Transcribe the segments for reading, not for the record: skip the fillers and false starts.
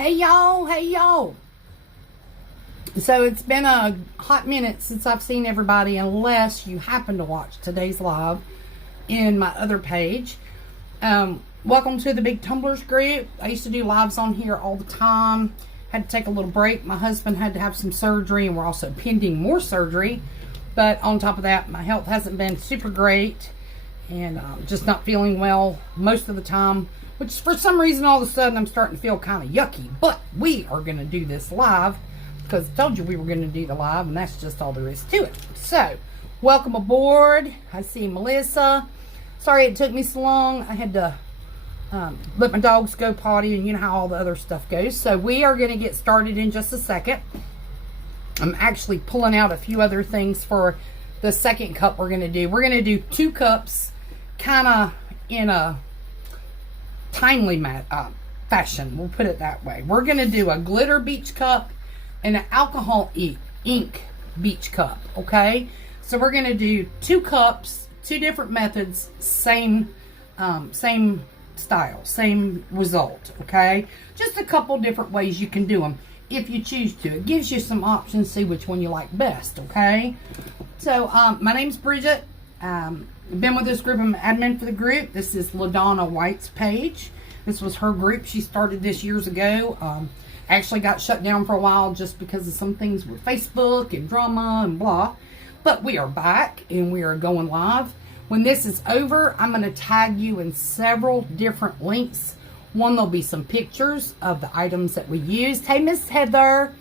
Hey y'all. So it's been a hot minute since I've seen everybody, unless you happen to watch today's live in my other page. Welcome to the Big Tumblers group. I used to do lives on here all the time. Had to take a little break. My husband had to have some surgery, and we're also pending more surgery. But on top of that, my health hasn't been super great, and just not feeling well most of the time, which for some reason all of a sudden I'm starting to feel kind of yucky. But we are going to do this live because I told you we were going to do the live, and that's just all there is to it. So welcome aboard. I see Melissa. Sorry it took me so long. I had to let my dogs go potty, and you know how all the other stuff goes. So we are going to get started in just a second. I'm actually pulling out a few other things for the second cup we're going to do. We're going to do 2 cups kind of in a timely fashion. We'll put it that way. We're going to do a glitter beach cup and an alcohol ink beach cup. Okay. So we're going to do 2 cups, 2 different methods, same style, same result. Okay. Just a couple different ways you can do them if you choose to. It gives you some options, see which one you like best. Okay. So my name's Bridgette. I've been with this group. I'm an admin for the group. This is LaDonna White's page. This was her group. She started this years ago. Actually got shut down for a while just because of some things with Facebook and drama and blah. But we are back and we are going live. When this is over, I'm going to tag you in several different links. One, there'll be some pictures of the items that we used. Hey, Miss Heather.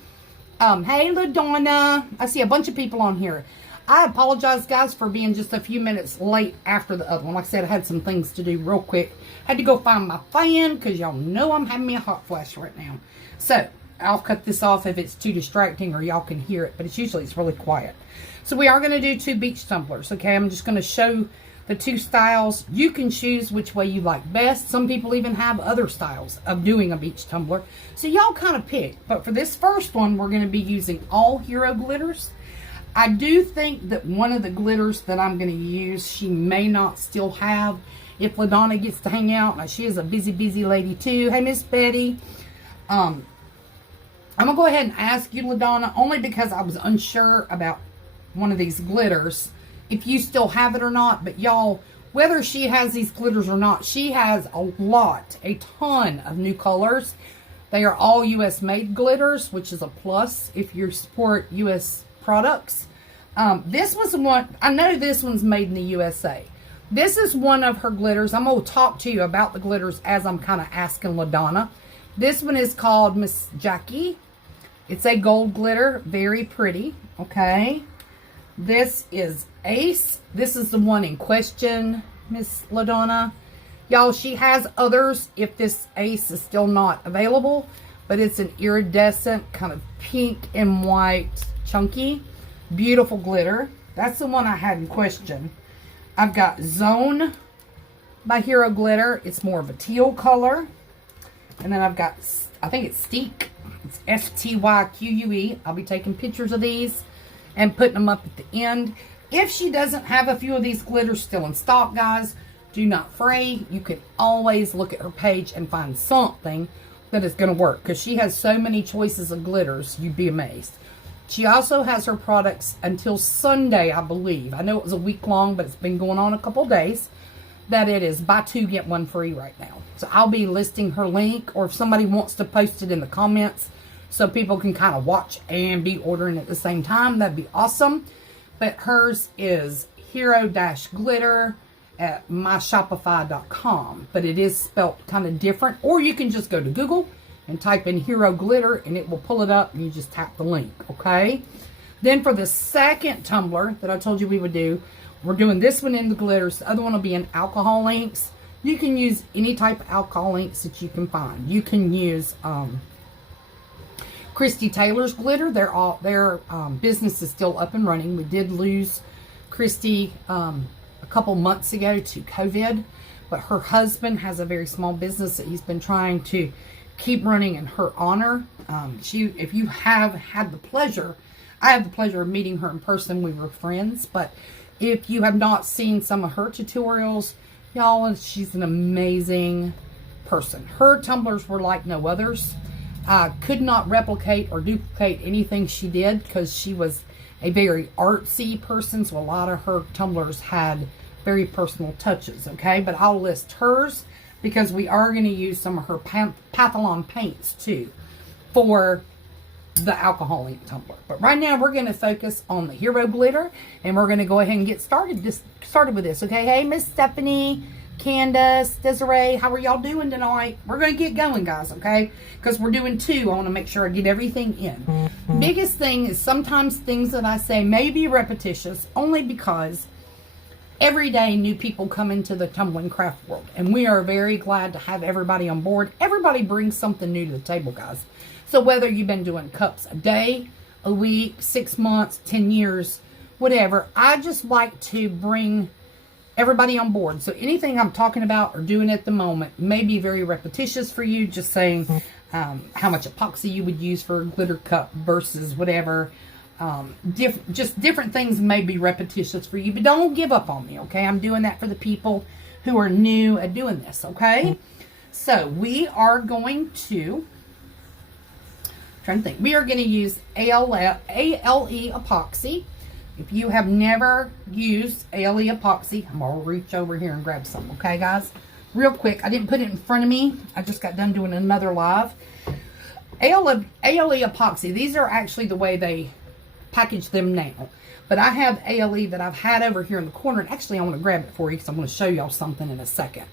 Hey, LaDonna. I see a bunch of people on here. I apologize, guys, for being just a few minutes late after the other one. Like I said, I had some things to do real quick. Had to go find my fan because y'all know I'm having me a hot flash right now. So I'll cut this off if it's too distracting or y'all can hear it, but it's really quiet. So we are going to do 2 beach tumblers. Okay, I'm just going to show the 2 styles. You can choose which way you like best. Some people even have other styles of doing a beach tumbler. So y'all kind of pick. But for this first one, we're going to be using all Hero glitters. I do think that one of the glitters that I'm going to use, she may not still have if LaDonna gets to hang out. Now, she is a busy lady too. Hey, Miss Betty. I'm going to go ahead and ask you, LaDonna, only because I was unsure about one of these glitters, if you still have it or not. But y'all, whether she has these glitters or not, she has a ton of new colors. They are all U.S. made glitters, which is a plus if you support U.S. products. This was one, I know this one's made in the USA. This is one of her glitters. I'm going to talk to you about the glitters as I'm kind of asking LaDonna. This one is called Miss Jackie. It's a gold glitter. Very pretty. Okay. This is Ace. This is the one in question, Miss LaDonna. Y'all, she has others if this Ace is still not available. But it's an iridescent, kind of pink and white, chunky, beautiful glitter. That's the one I had in question. I've got Zone by Hero Glitter. It's more of a teal color. And then I've got, I think it's Steak. It's S-T-Y-Q-U-E. I'll be taking pictures of these and putting them up at the end. If she doesn't have a few of these glitters still in stock, guys, do not fray. You can always look at her page and find something that is going to work, because she has so many choices of glitters, you'd be amazed. She also has her products until Sunday, I believe. I know it was a week long, but it's been going on a couple days. That it is buy 2, get 1 free right now. So I'll be listing her link, or if somebody wants to post it in the comments so people can kind of watch and be ordering at the same time, that'd be awesome. But hers is hero-glitter at myshopify.com. But it is spelt kind of different. Or you can just go to Google and type in Hero Glitter, and it will pull it up, and you just tap the link. Okay. Then for the second tumbler that I told you we would do, we're doing this one in the glitters. The other one will be in alcohol inks. You can use any type of alcohol inks that you can find. You can use Christy Taylor's glitter. Their business is still up and running. We did lose Christy a couple months ago to COVID, but her husband has a very small business that he's been trying to keep running in her honor. If you have had the pleasure, I have the pleasure of meeting her in person. We were friends, but if you have not seen some of her tutorials, y'all, she's an amazing person. Her tumblers were like no others. I could not replicate or duplicate anything she did because she was a very artsy person, so a lot of her tumblers had very personal touches, okay? But I'll list hers because we are going to use some of her Pathalon paints too for the alcohol ink tumbler. But right now we're going to focus on the Hero Glitter, and we're going to go ahead and get started with this, okay? Hey, Miss Stephanie, Candace, Desiree, how are y'all doing tonight? We're going to get going, guys, okay? Because we're doing two. I want to make sure I get everything in. Biggest thing is sometimes things that I say may be repetitious only because every day new people come into the tumbling craft world, and we are very glad to have everybody on board. Everybody brings something new to the table, guys. So whether you've been doing cups a day, a week, 6 months, 10 years, whatever, I just like to bring everybody on board. So anything I'm talking about or doing at the moment may be very repetitious for you, just saying how much epoxy you would use for a glitter cup versus whatever. Just different things may be repetitious for you, but don't give up on me, okay? I'm doing that for the people who are new at doing this, okay? So we are going to, we are going to use ALE epoxy. If you have never used ALE epoxy, I'm going to reach over here and grab some, okay, guys? Real quick, I didn't put it in front of me. I just got done doing another live. ALE epoxy, these are actually the way they package them now. But I have ALE that I've had over here in the corner, and actually I want to grab it for you because I'm going to show y'all something in a second.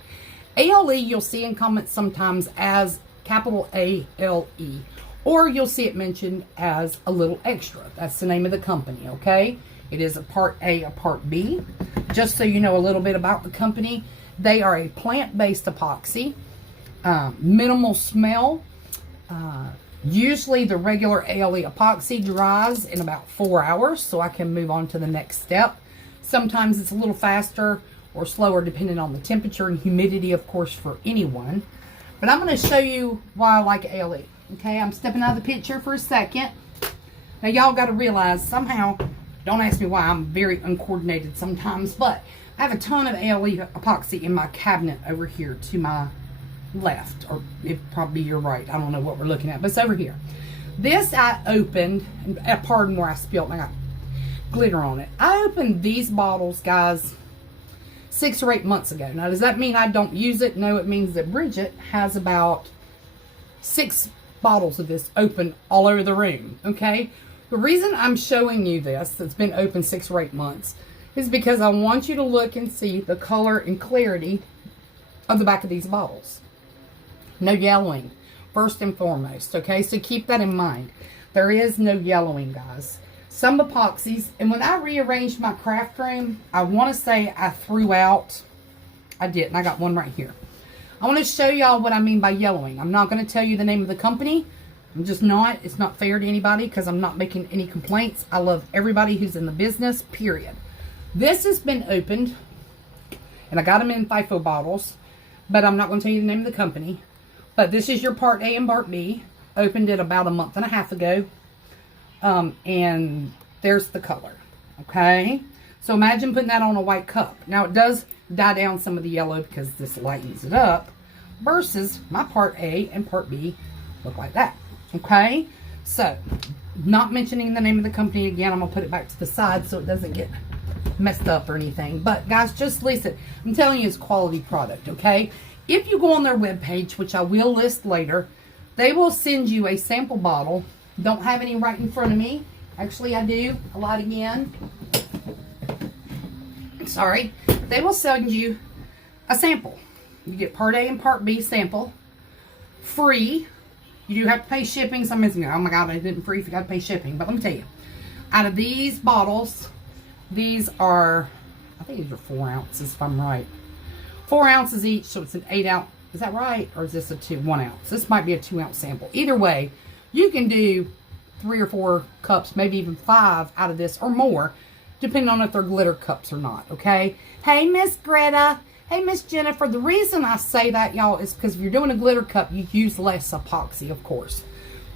ALE you'll see in comments sometimes as capital ALE, or you'll see it mentioned as a little extra. That's the name of the company, okay? It is a part A, a part B. Just so you know a little bit about the company, they are a plant-based epoxy, minimal smell. Usually the regular ALE epoxy dries in about 4 hours, so I can move on to the next step. Sometimes it's a little faster or slower depending on the temperature and humidity, of course, for anyone. But I'm going to show you why I like ALE. Okay, I'm stepping out of the picture for a second. Now, y'all got to realize somehow, don't ask me why, I'm very uncoordinated sometimes, but I have a ton of ALE epoxy in my cabinet over here to my left, or it probably your right. I don't know what we're looking at, but it's over here. This I opened, pardon where I spilled, I got glitter on it. I opened these bottles, guys, 6 or 8 months ago. Now, does that mean I don't use it? No, it means that Bridgette has about 6 bottles of this open all over the room, okay? The reason I'm showing you this, that's been open 6 or 8 months, is because I want you to look and see the color and clarity of the back of these bottles. No yellowing, first and foremost, okay? So keep that in mind. There is no yellowing, guys. Some epoxies, and when I rearranged my craft room, I want to say I threw out, I didn't, I got one right here. I want to show y'all what I mean by yellowing. I'm not going to tell you the name of the company. I'm just not. It's not fair to anybody because I'm not making any complaints. I love everybody who's in the business, period. This has been opened, and I got them in FIFO bottles, but I'm not going to tell you the name of the company. But this is your part A and part B. Opened it about a month and a half ago. And there's the color. Okay? So imagine putting that on a white cup. Now it does dye down some of the yellow because this lightens it up. Versus my part A and part B look like that. Okay? So, not mentioning the name of the company again. I'm going to put it back to the side so it doesn't get messed up or anything. But guys, just listen. I'm telling you it's quality product. Okay? If you go on their webpage, which I will list later, they will send you a sample bottle. Don't have any right in front of me. Actually, I do. A lot again. Sorry. They will send you a sample. You get part A and part B sample. Free. You do have to pay shipping. Somebody's going, oh my God, I didn't free if you got to pay shipping. But let me tell you. Out of these bottles, these are, I think these are 4 ounces if I'm right. 4 ounces each, so it's an 8 ounce. Is that right? Or is this a 1 ounce? This might be a 2 ounce sample. Either way, you can do 3 or 4 cups, maybe even 5 out of this or more, depending on if they're glitter cups or not, okay? Hey, Miss Greta. Hey, Miss Jennifer. The reason I say that, y'all, is because if you're doing a glitter cup, you use less epoxy, of course.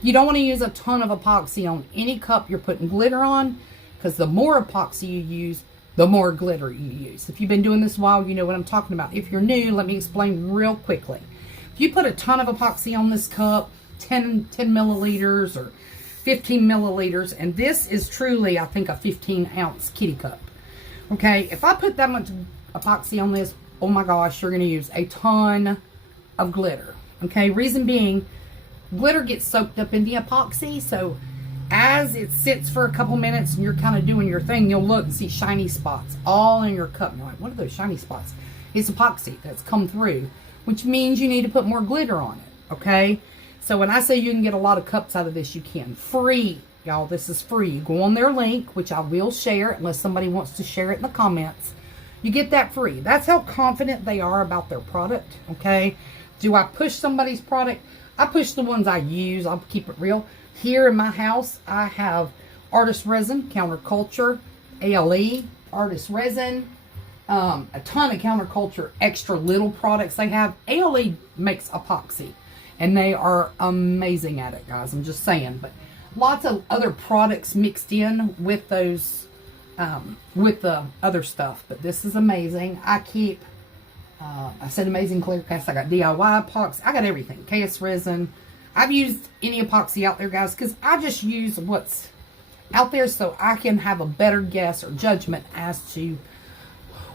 You don't want to use a ton of epoxy on any cup you're putting glitter on, because the more epoxy you use, the more glitter you use. If you've been doing this a while, you know what I'm talking about. If you're new, let me explain real quickly. If you put a ton of epoxy on this cup, 10 milliliters or 15 milliliters. And this is truly, I think, a 15-ounce kitty cup. Okay, if I put that much epoxy on this, oh my gosh, you're going to use a ton of glitter. Okay, reason being, glitter gets soaked up in the epoxy, so as it sits for a couple minutes and you're kind of doing your thing, you'll look and see shiny spots all in your cup. You're like, what are those shiny spots? It's epoxy that's come through, which means you need to put more glitter on it, okay? So when I say you can get a lot of cups out of this, you can. Free, y'all, this is free. You go on their link, which I will share unless somebody wants to share it in the comments. You get that free. That's how confident they are about their product, okay? Do I push somebody's product? I push the ones I use. I'll keep it real. Here in my house, I have Artist Resin, Counterculture, ALE, Artist Resin, a ton of Counterculture extra little products they have. ALE makes epoxy, and they are amazing at it, guys. I'm just saying. But lots of other products mixed in with those, with the other stuff. But this is amazing. I keep, I said amazing clear cast. I got DIY epoxy. I got everything. KS Resin. I've used any epoxy out there, guys, because I just use what's out there so I can have a better guess or judgment as to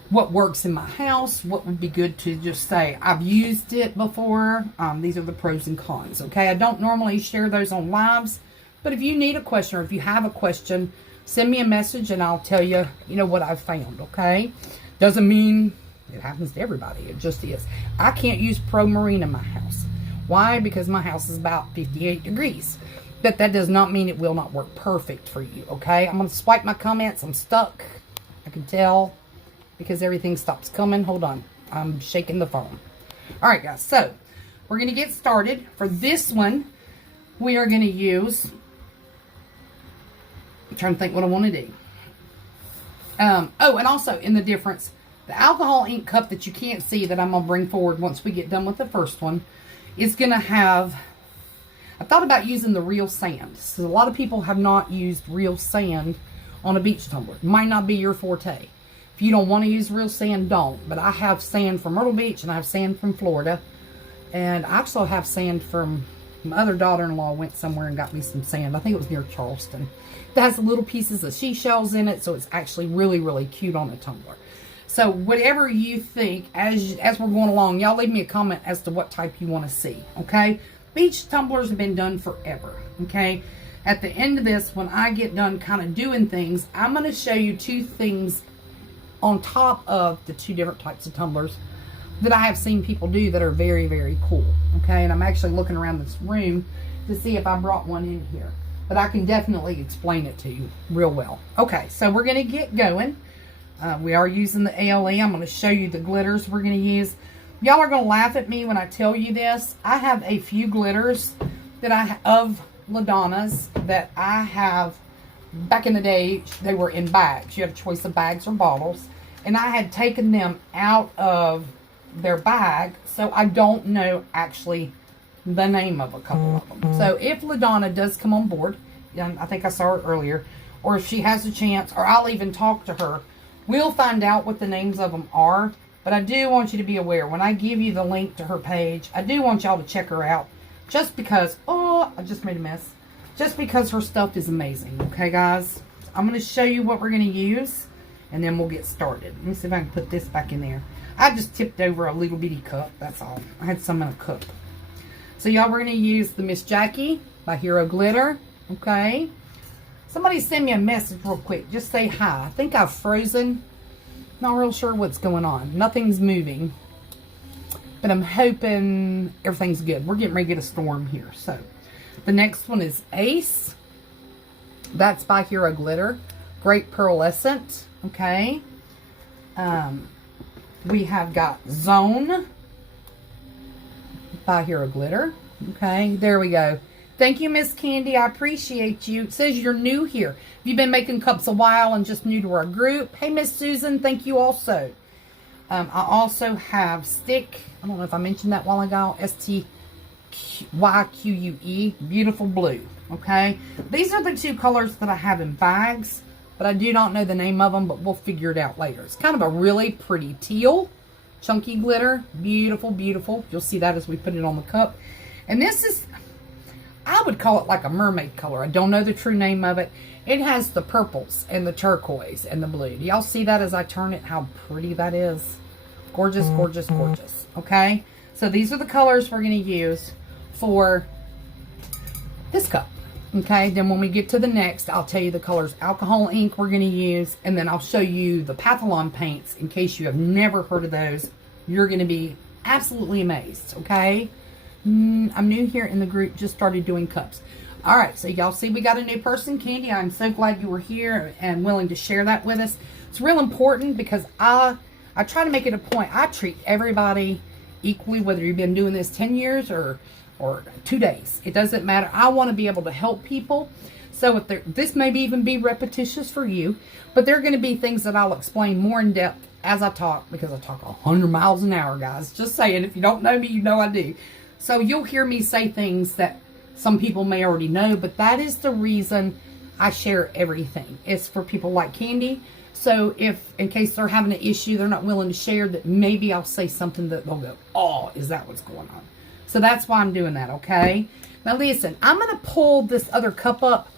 what works in my house, what would be good to just say, I've used it before. These are the pros and cons, okay? I don't normally share those on lives, but if you need a question or if you have a question, send me a message and I'll tell you, you know, what I've found, okay? Doesn't mean it happens to everybody. It just is. I can't use Pro Marine in my house. Why? Because my house is about 58 degrees. But that does not mean it will not work perfect for you, okay? I'm going to swipe my comments. I'm stuck. I can tell because everything stops coming. Hold on. I'm shaking the phone. All right, guys. So, we're going to get started. For this one, we are going to use... I'm trying to think what I want to do. Oh, and also in the difference, the alcohol ink cup that you can't see that I'm going to bring forward once we get done with the first one is going to have, I thought about using the real sand. So a lot of people have not used real sand on a beach tumbler. It might not be your forte. If you don't want to use real sand, don't. But I have sand from Myrtle Beach and I have sand from Florida. And I also have sand from, my other daughter-in-law went somewhere and got me some sand. I think it was near Charleston. It has little pieces of seashells in it, so it's actually really, really cute on a tumbler. So whatever you think, as we're going along, y'all leave me a comment as to what type you want to see, okay? Beach tumblers have been done forever, okay? At the end of this, when I get done kind of doing things, I'm going to show you two things on top of the two different types of tumblers that I have seen people do that are very, very cool, okay? And I'm actually looking around this room to see if I brought one in here. But I can definitely explain it to you real well. Okay, so we're going to get going. We are using the ALE. I'm going to show you the glitters we're going to use. Y'all are going to laugh at me when I tell you this. I have a few glitters that of LaDonna's that I have, back in the day, they were in bags. You have a choice of bags or bottles. And I had taken them out of their bag, so I don't know actually the name of a couple of them. So if LaDonna does come on board, I think I saw her earlier, or if she has a chance, or I'll even talk to her, we'll find out what the names of them are. But I do want you to be aware, when I give you the link to her page, I do want y'all to check her out. Just because, oh, I just made a mess. Just because her stuff is amazing. Okay, guys? I'm going to show you what we're going to use, and then we'll get started. Let me see if I can put this back in there. I just tipped over a little bitty cup. That's all. I had some in a cup. So, y'all, we're going to use the Miss Jackie by Hero Glitter. Okay? Somebody send me a message real quick. Just say hi. I think I've frozen. Not real sure what's going on. Nothing's moving. But I'm hoping everything's good. We're getting ready to get a storm here. So, the next one is Ace. That's by Hero Glitter. Great Pearlescent. Okay. We have got Zone by Hero Glitter. Okay. There we go. Thank you, Miss Candy. I appreciate you. It says you're new here. If you've been making cups a while and just new to our group. Hey, Miss Susan. Thank you also. I also have Stick. I don't know if I mentioned that while ago. STYQUE. Beautiful blue. Okay. These are the two colors that I have in bags. But I do not know the name of them. But we'll figure it out later. It's kind of a really pretty teal. Chunky glitter. Beautiful, beautiful. You'll see that as we put it on the cup. And this is... I would call it like a mermaid color. I don't know the true name of it. It has the purples and the turquoise and the blue. Do y'all see that as I turn it? How pretty that is. Gorgeous, gorgeous, gorgeous. Okay? So these are the colors we're going to use for this cup. Okay? Then when we get to the next, I'll tell you the colors alcohol ink we're going to use. And then I'll show you the Pathalon paints in case you have never heard of those. You're going to be absolutely amazed. Okay? I'm new here in the group. Just started doing cups. All right, so y'all see we got a new person, Candy. I'm so glad you were here and willing to share that with us. It's real important because I try to make it a point. I treat everybody equally, whether you've been doing this 10 years or 2 days. It doesn't matter. I want to be able to help people. So if this may even be repetitious for you, but there are going to be things that I'll explain more in depth as I talk, because I talk 100 miles an hour, guys. Just saying, if you don't know me, you know I do. So you'll hear me say things that some people may already know, but that is the reason I share everything. It's for people like Candy. So if, in case they're having an issue, they're not willing to share, that maybe I'll say something that they'll go, oh, is that what's going on? So that's why I'm doing that, okay? Now listen, I'm going to pull this other cup up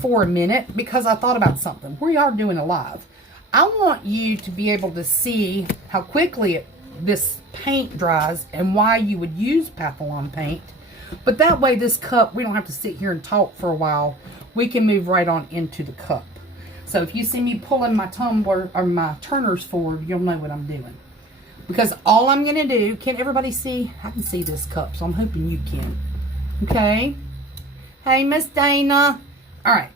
for a minute because I thought about something. We are doing a live. I want you to be able to see how quickly this paint dries and why you would use Pathalon paint. But that way, this cup, we don't have to sit here and talk for a while. We can move right on into the cup. So if you see me pulling my tumbler or my turners forward, you'll know what I'm doing. Because all I'm going to do, can everybody see? I can see this cup, so I'm hoping you can. Okay? Hey, Miss Dana. All right.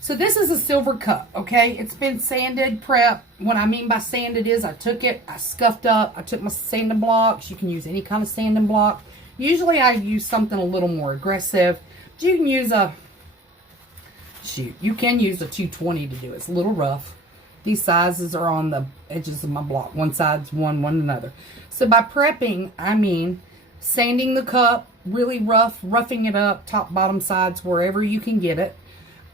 So this is a silver cup, okay? It's been sanded, prepped. What I mean by sanded is I took it, I scuffed up, I took my sanding blocks. You can use any kind of sanding block. Usually I use something a little more aggressive. You can use you can use a 220 to do it. It's a little rough. These sizes are on the edges of my block. One side's one another. So by prepping, I mean sanding the cup, really rough, roughing it up, top, bottom, sides, wherever you can get it.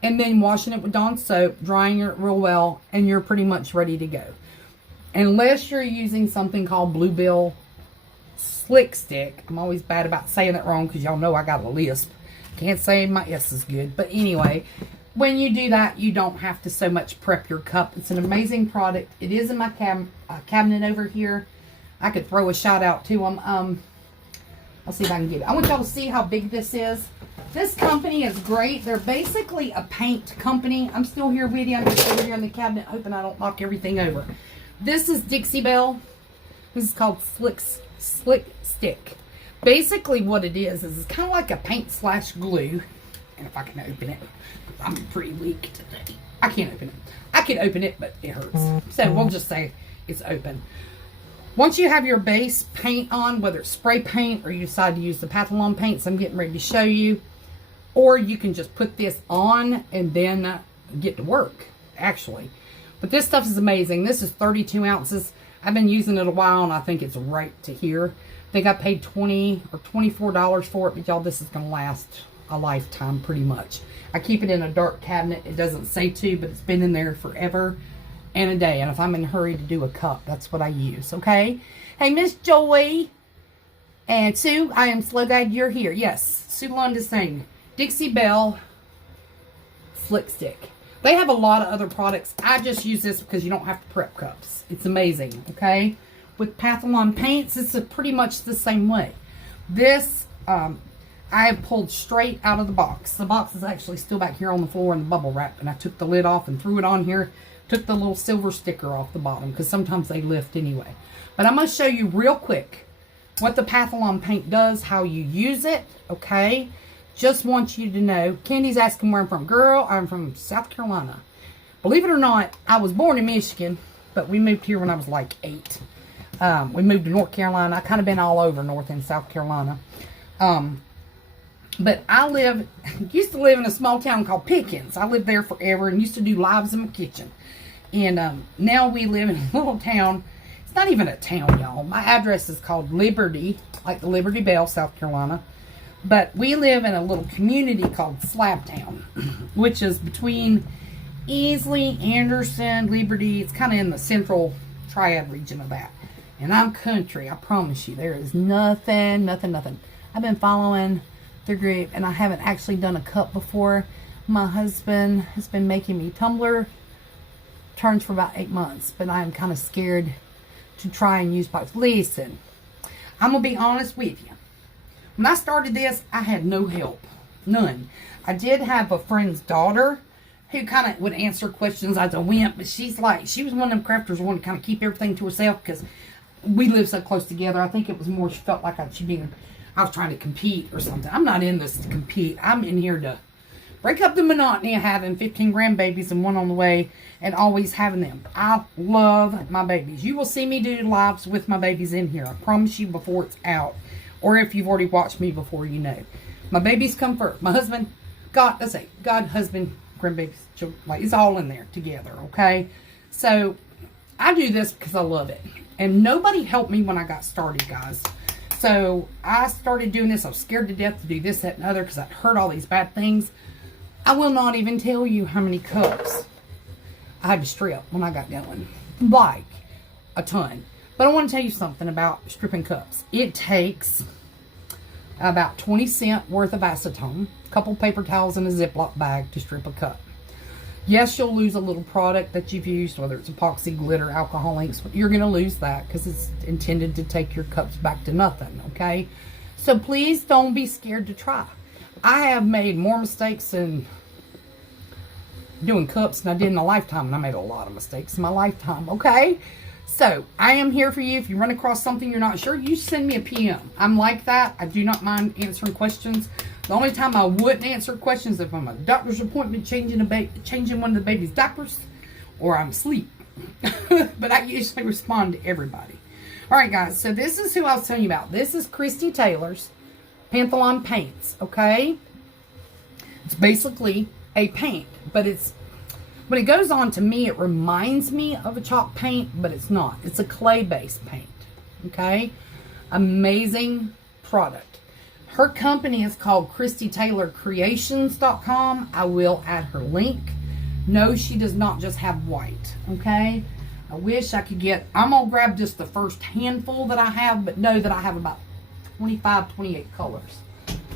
And then washing it with Dawn soap, drying it real well, and you're pretty much ready to go. Unless you're using something called Bluebill Slick Stick. I'm always bad about saying it wrong because y'all know I got a lisp. Can't say my S is good. But anyway, when you do that, you don't have to so much prep your cup. It's an amazing product. It is in my cabinet over here. I could throw a shout out to them. I'll see if I can get it. I want y'all to see how big this is. This company is great. They're basically a paint company. I'm still here with you. I'm just over here in the cabinet hoping I don't knock everything over. This is Dixie Belle. This is called Slick Stick. Basically what it is it's kind of like a paint slash glue. And if I can open it, I'm pretty weak today. I can't open it. I can open it, but it hurts. So we'll just say it's open. Once you have your base paint on, whether it's spray paint or you decide to use the Pathalon paints I'm getting ready to show you, or you can just put this on and then get to work, actually. But this stuff is amazing. This is 32 ounces. I've been using it a while, and I think it's right to here. I think I paid $20 or $24 for it, but y'all, this is going to last a lifetime pretty much. I keep it in a dark cabinet. It doesn't say to, but it's been in there forever and a day. And if I'm in a hurry to do a cup, that's what I use, okay? Hey, Miss Joy and Sue, I am so glad you're here. Yes, Sue Lund is saying Dixie Belle Slick Stick. They have a lot of other products. I just use this because you don't have to prep cups. It's amazing, okay? With Pathalon paints, it's pretty much the same way. This, I have pulled straight out of the box. The box is actually still back here on the floor in the bubble wrap, and I took the lid off and threw it on here. Took the little silver sticker off the bottom because sometimes they lift anyway. But I'm going to show you real quick what the Pathalon paint does, how you use it, okay? Just want you to know. Candy's asking where I'm from. Girl, I'm from South Carolina. Believe it or not, I was born in Michigan, but we moved here when I was like 8. We moved to North Carolina. I kind of been all over North and South Carolina. But I used to live in a small town called Pickens. I lived there forever and used to do lives in my kitchen. And now we live in a little town. It's not even a town, y'all. My address is called Liberty, like the Liberty Bell, South Carolina. But we live in a little community called Slabtown, which is between Easley, Anderson, Liberty. It's kind of in the central triad region of that. And I'm country, I promise you. There is nothing. I've been following They're great. And I haven't actually done a cup before. My husband has been making me tumbler turns for about 8 months, but I am kind of scared to try and use box. Listen, I'm going to be honest with you. When I started this, I had no help. None. I did have a friend's daughter who kind of would answer questions as I went, but she was one of them crafters who wanted to kind of keep everything to herself because we live so close together. I think it was more she felt like I was trying to compete or something. I'm not in this to compete. I'm in here to break up the monotony of having 15 grandbabies and one on the way and always having them. I love my babies. You will see me do lives with my babies in here. I promise you before it's out. Or if you've already watched me before, you know. My babies come first. My husband, God, husband, grandbabies, children, like it's all in there together, okay? So I do this because I love it. And nobody helped me when I got started, guys. So I started doing this. I was scared to death to do this, that, and other because I'd heard all these bad things. I will not even tell you how many cups I had to strip when I got going. Like, a ton. But I want to tell you something about stripping cups. It takes about 20 cents worth of acetone, a couple paper towels, and a Ziploc bag to strip a cup. Yes, you'll lose a little product that you've used, whether it's epoxy, glitter, alcohol inks. You're going to lose that because it's intended to take your cups back to nothing, okay? So please don't be scared to try. I have made more mistakes in doing cups than I did in a lifetime, and I made a lot of mistakes in my lifetime, okay? So, I am here for you. If you run across something you're not sure, you send me a PM. I'm like that. I do not mind answering questions. The only time I wouldn't answer questions is if I'm at a doctor's appointment changing one of the baby's diapers or I'm asleep. But I usually respond to everybody. Alright guys, so this is who I was telling you about. This is Christy Taylor's Panthalon Paints, okay? It's basically a paint, but when it goes on, to me, it reminds me of a chalk paint, but it's not. It's a clay-based paint, okay? Amazing product. Her company is called ChristyTaylorCreations.com. I will add her link. No, she does not just have white, okay? I wish I could I'm going to grab just the first handful that I have, but know that I have about 25, 28 colors.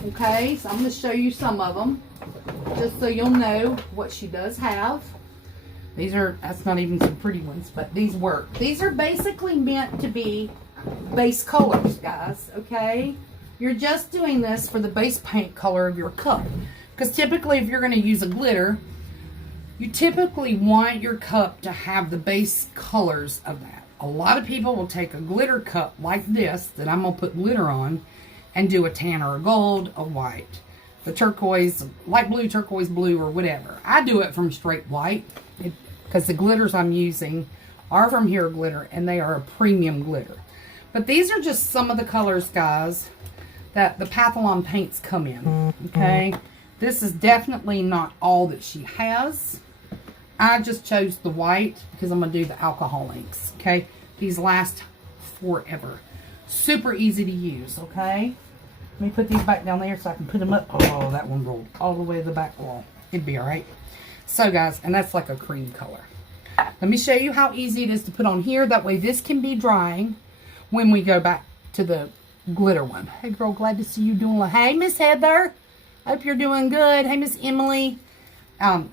Okay, so I'm going to show you some of them, just so you'll know what she does have. That's not even some pretty ones, but these work. These are basically meant to be base colors, guys, okay? You're just doing this for the base paint color of your cup. Because typically, if you're going to use a glitter, you typically want your cup to have the base colors of that. A lot of people will take a glitter cup like this, that I'm going to put glitter on, and do a tan or a gold, a white, the turquoise, light blue, turquoise blue, or whatever. I do it from straight white because the glitters I'm using are from Here Glitter, and they are a premium glitter. But these are just some of the colors, guys, that the Panthalon paints come in, okay? This is definitely not all that she has. I just chose the white because I'm going to do the alcohol inks, okay? These last forever. Super easy to use, okay? Let me put these back down there so I can put them up. Oh, that one rolled all the way to the back wall. It'd be alright. So, guys, and that's like a cream color. Let me show you how easy it is to put on here. That way this can be drying when we go back to the glitter one. Hey, girl, glad to see you doing well. Hey, Miss Heather. Hope you're doing good. Hey, Miss Emily.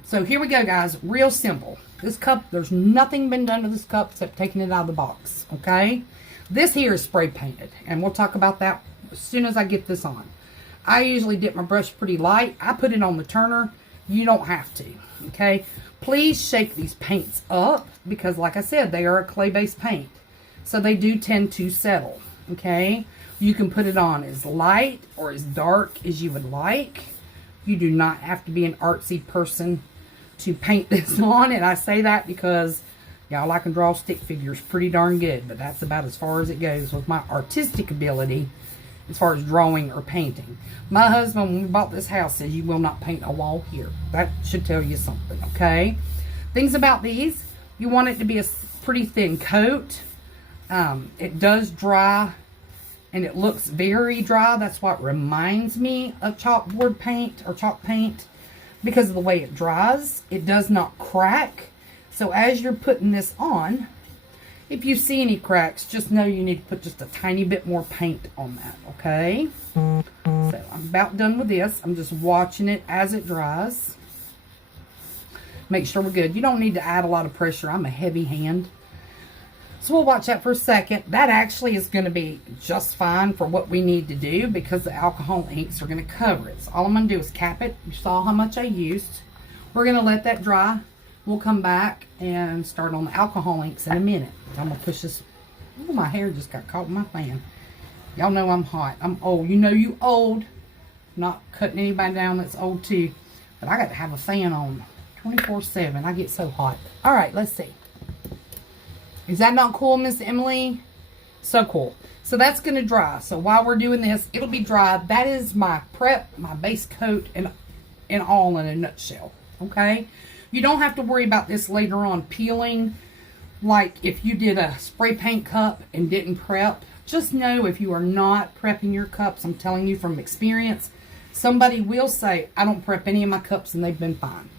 So here we go, guys. Real simple. This cup, there's nothing been done to this cup except taking it out of the box, okay? This here is spray painted, and we'll talk about that as soon as I get this on. I usually dip my brush pretty light. I put it on the turner. You don't have to, okay? Please shake these paints up because, like I said, they are a clay-based paint. So they do tend to settle, okay? You can put it on as light or as dark as you would like. You do not have to be an artsy person to paint this on. And I say that because, y'all, I can draw stick figures pretty darn good. But that's about as far as it goes with my artistic ability as far as drawing or painting. My husband, when we bought this house, said you will not paint a wall here. That should tell you something, okay? Things about these, you want it to be a pretty thin coat. It does dry, and it looks very dry. That's what reminds me of chalkboard paint or chalk paint, because of the way it dries. It does not crack. So as you're putting this on, if you see any cracks, just know you need to put just a tiny bit more paint on that, okay? So So I'm about done with this. I'm just watching it as it dries. Make sure we're good. You don't need to add a lot of pressure. I'm a heavy hand. So we'll watch that for a second. That actually is going to be just fine for what we need to do because the alcohol inks are going to cover it. So all I'm going to do is cap it. You saw how much I used. We're going to let that dry. We'll come back and start on the alcohol inks in a minute. I'm going to push this. Oh, my hair just got caught in my fan. Y'all know I'm hot. I'm old. You know you old. Not cutting anybody down that's old too. But I got to have a fan on 24/7. I get so hot. All right, let's see. Is that not cool, Miss Emily? So cool. So that's going to dry. So while we're doing this, it'll be dry. That is my prep, my base coat, and all in a nutshell. Okay? You don't have to worry about this later on peeling. Like if you did a spray paint cup and didn't prep. Just know if you are not prepping your cups, I'm telling you from experience, somebody will say, I don't prep any of my cups and they've been fine.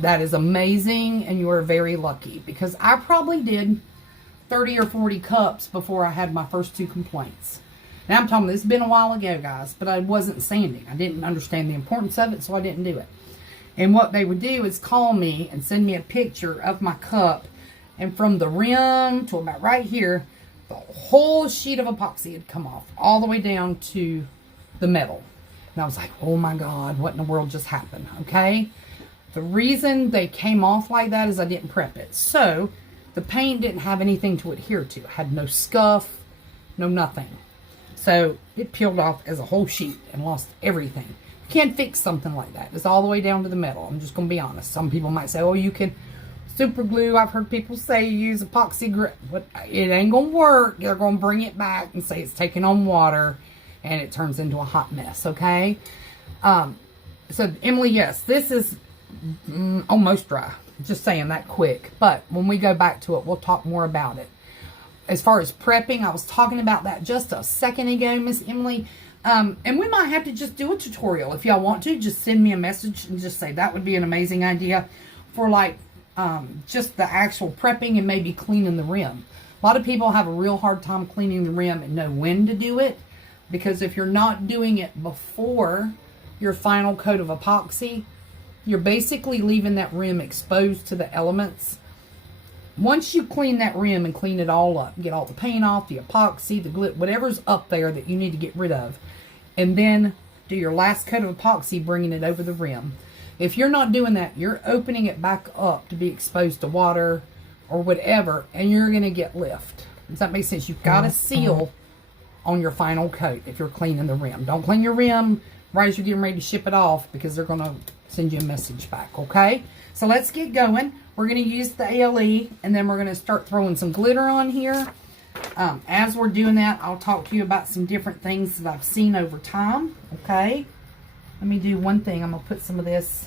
That is amazing and you are very lucky because I probably did 30 or 40 cups before I had my first 2 complaints. Now I'm talking, this has been a while ago, guys, but I wasn't sanding. I didn't understand the importance of it, so I didn't do it. And what they would do is call me and send me a picture of my cup, and from the rim to about right here, the whole sheet of epoxy had come off, all the way down to the metal. And I was like, oh my God, what in the world just happened, okay? The reason they came off like that is I didn't prep it. So, the paint didn't have anything to adhere to. It had no scuff, no nothing. So it peeled off as a whole sheet and lost everything. You can't fix something like that. It's all the way down to the metal. I'm just going to be honest. Some people might say, oh, you can super glue. I've heard people say use epoxy grip. But it ain't going to work. They're going to bring it back and say it's taking on water and it turns into a hot mess, okay? So Emily, yes, this is almost dry. Just saying that quick. But when we go back to it, we'll talk more about it. As far as prepping, I was talking about that just a second ago, Miss Emily. And we might have to just do a tutorial. If y'all want to, just send me a message and just say that would be an amazing idea for like just the actual prepping and maybe cleaning the rim. A lot of people have a real hard time cleaning the rim and know when to do it. Because if you're not doing it before your final coat of epoxy, you're basically leaving that rim exposed to the elements. Once you clean that rim and clean it all up, get all the paint off, the epoxy, the glue, whatever's up there that you need to get rid of, and then do your last coat of epoxy, bringing it over the rim. If you're not doing that, you're opening it back up to be exposed to water or whatever, and you're going to get lift. Does that make sense? You've got to seal on your final coat if you're cleaning the rim. Don't clean your rim right as you're getting ready to ship it off because they're going to send you a message back, okay? So let's get going. We're going to use the ALE, and then we're going to start throwing some glitter on here. As we're doing that, I'll talk to you about some different things that I've seen over time, okay? Let me do one thing. I'm going to put some of this.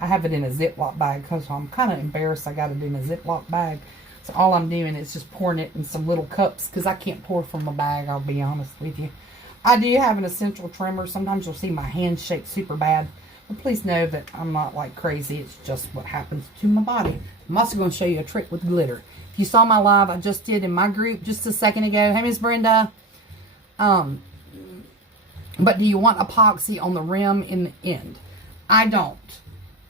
I have it in a Ziploc bag because I'm kind of embarrassed I got it in a Ziploc bag. So all I'm doing is just pouring it in some little cups because I can't pour from a bag, I'll be honest with you. I do have an essential trimmer. Sometimes you'll see my hands shake super bad. But please know that I'm not like crazy. It's just what happens to my body. I'm also going to show you a trick with glitter. If you saw my live I just did in my group just a second ago. Hey, Miss Brenda. But do you want epoxy on the rim in the end? I don't.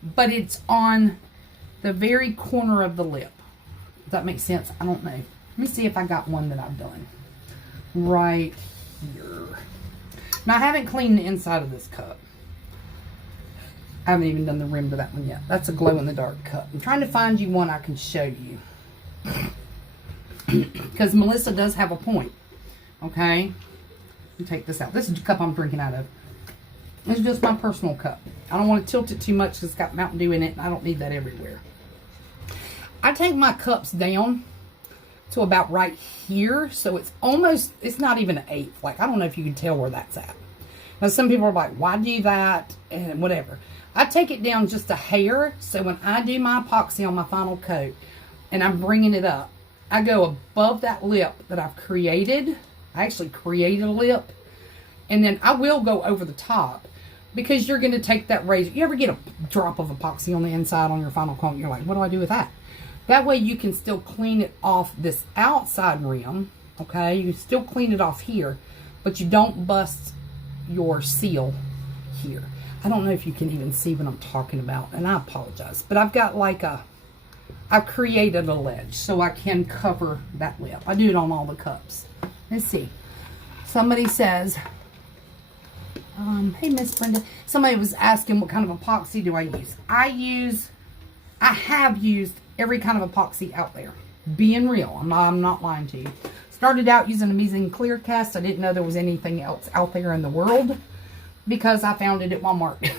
But it's on the very corner of the lip. Does that make sense? I don't know. Let me see if I got one that I've done. Right here. Now, I haven't cleaned the inside of this cup. I haven't even done the rim to that one yet. That's a glow-in-the-dark cup. I'm trying to find you one I can show you. Because Melissa does have a point. Okay? Let me take this out. This is the cup I'm drinking out of. This is just my personal cup. I don't want to tilt it too much because it's got Mountain Dew in it. And I don't need that everywhere. I take my cups down to about right here. So it's almost, it's not even an eighth. Like, I don't know if you can tell where that's at. Now, some people are like, why do that? And whatever. I take it down just a hair, so when I do my epoxy on my final coat, and I'm bringing it up, I go above that lip that I've created. I actually created a lip, and then I will go over the top, because you're going to take that razor. You ever get a drop of epoxy on the inside on your final coat, and you're like, what do I do with that? That way you can still clean it off this outside rim, okay? You can still clean it off here, but you don't bust your seal here. I don't know if you can even see what I'm talking about, and I apologize, but I've got like I've created a ledge so I can cover that lip. I do it on all the cups. Let's see. Somebody says, hey, Miss Brenda. Somebody was asking what kind of epoxy do I use. I have used every kind of epoxy out there. Being real, I'm not lying to you. Started out using Amazing Clear Cast. I didn't know there was anything else out there in the world because I found it at Walmart.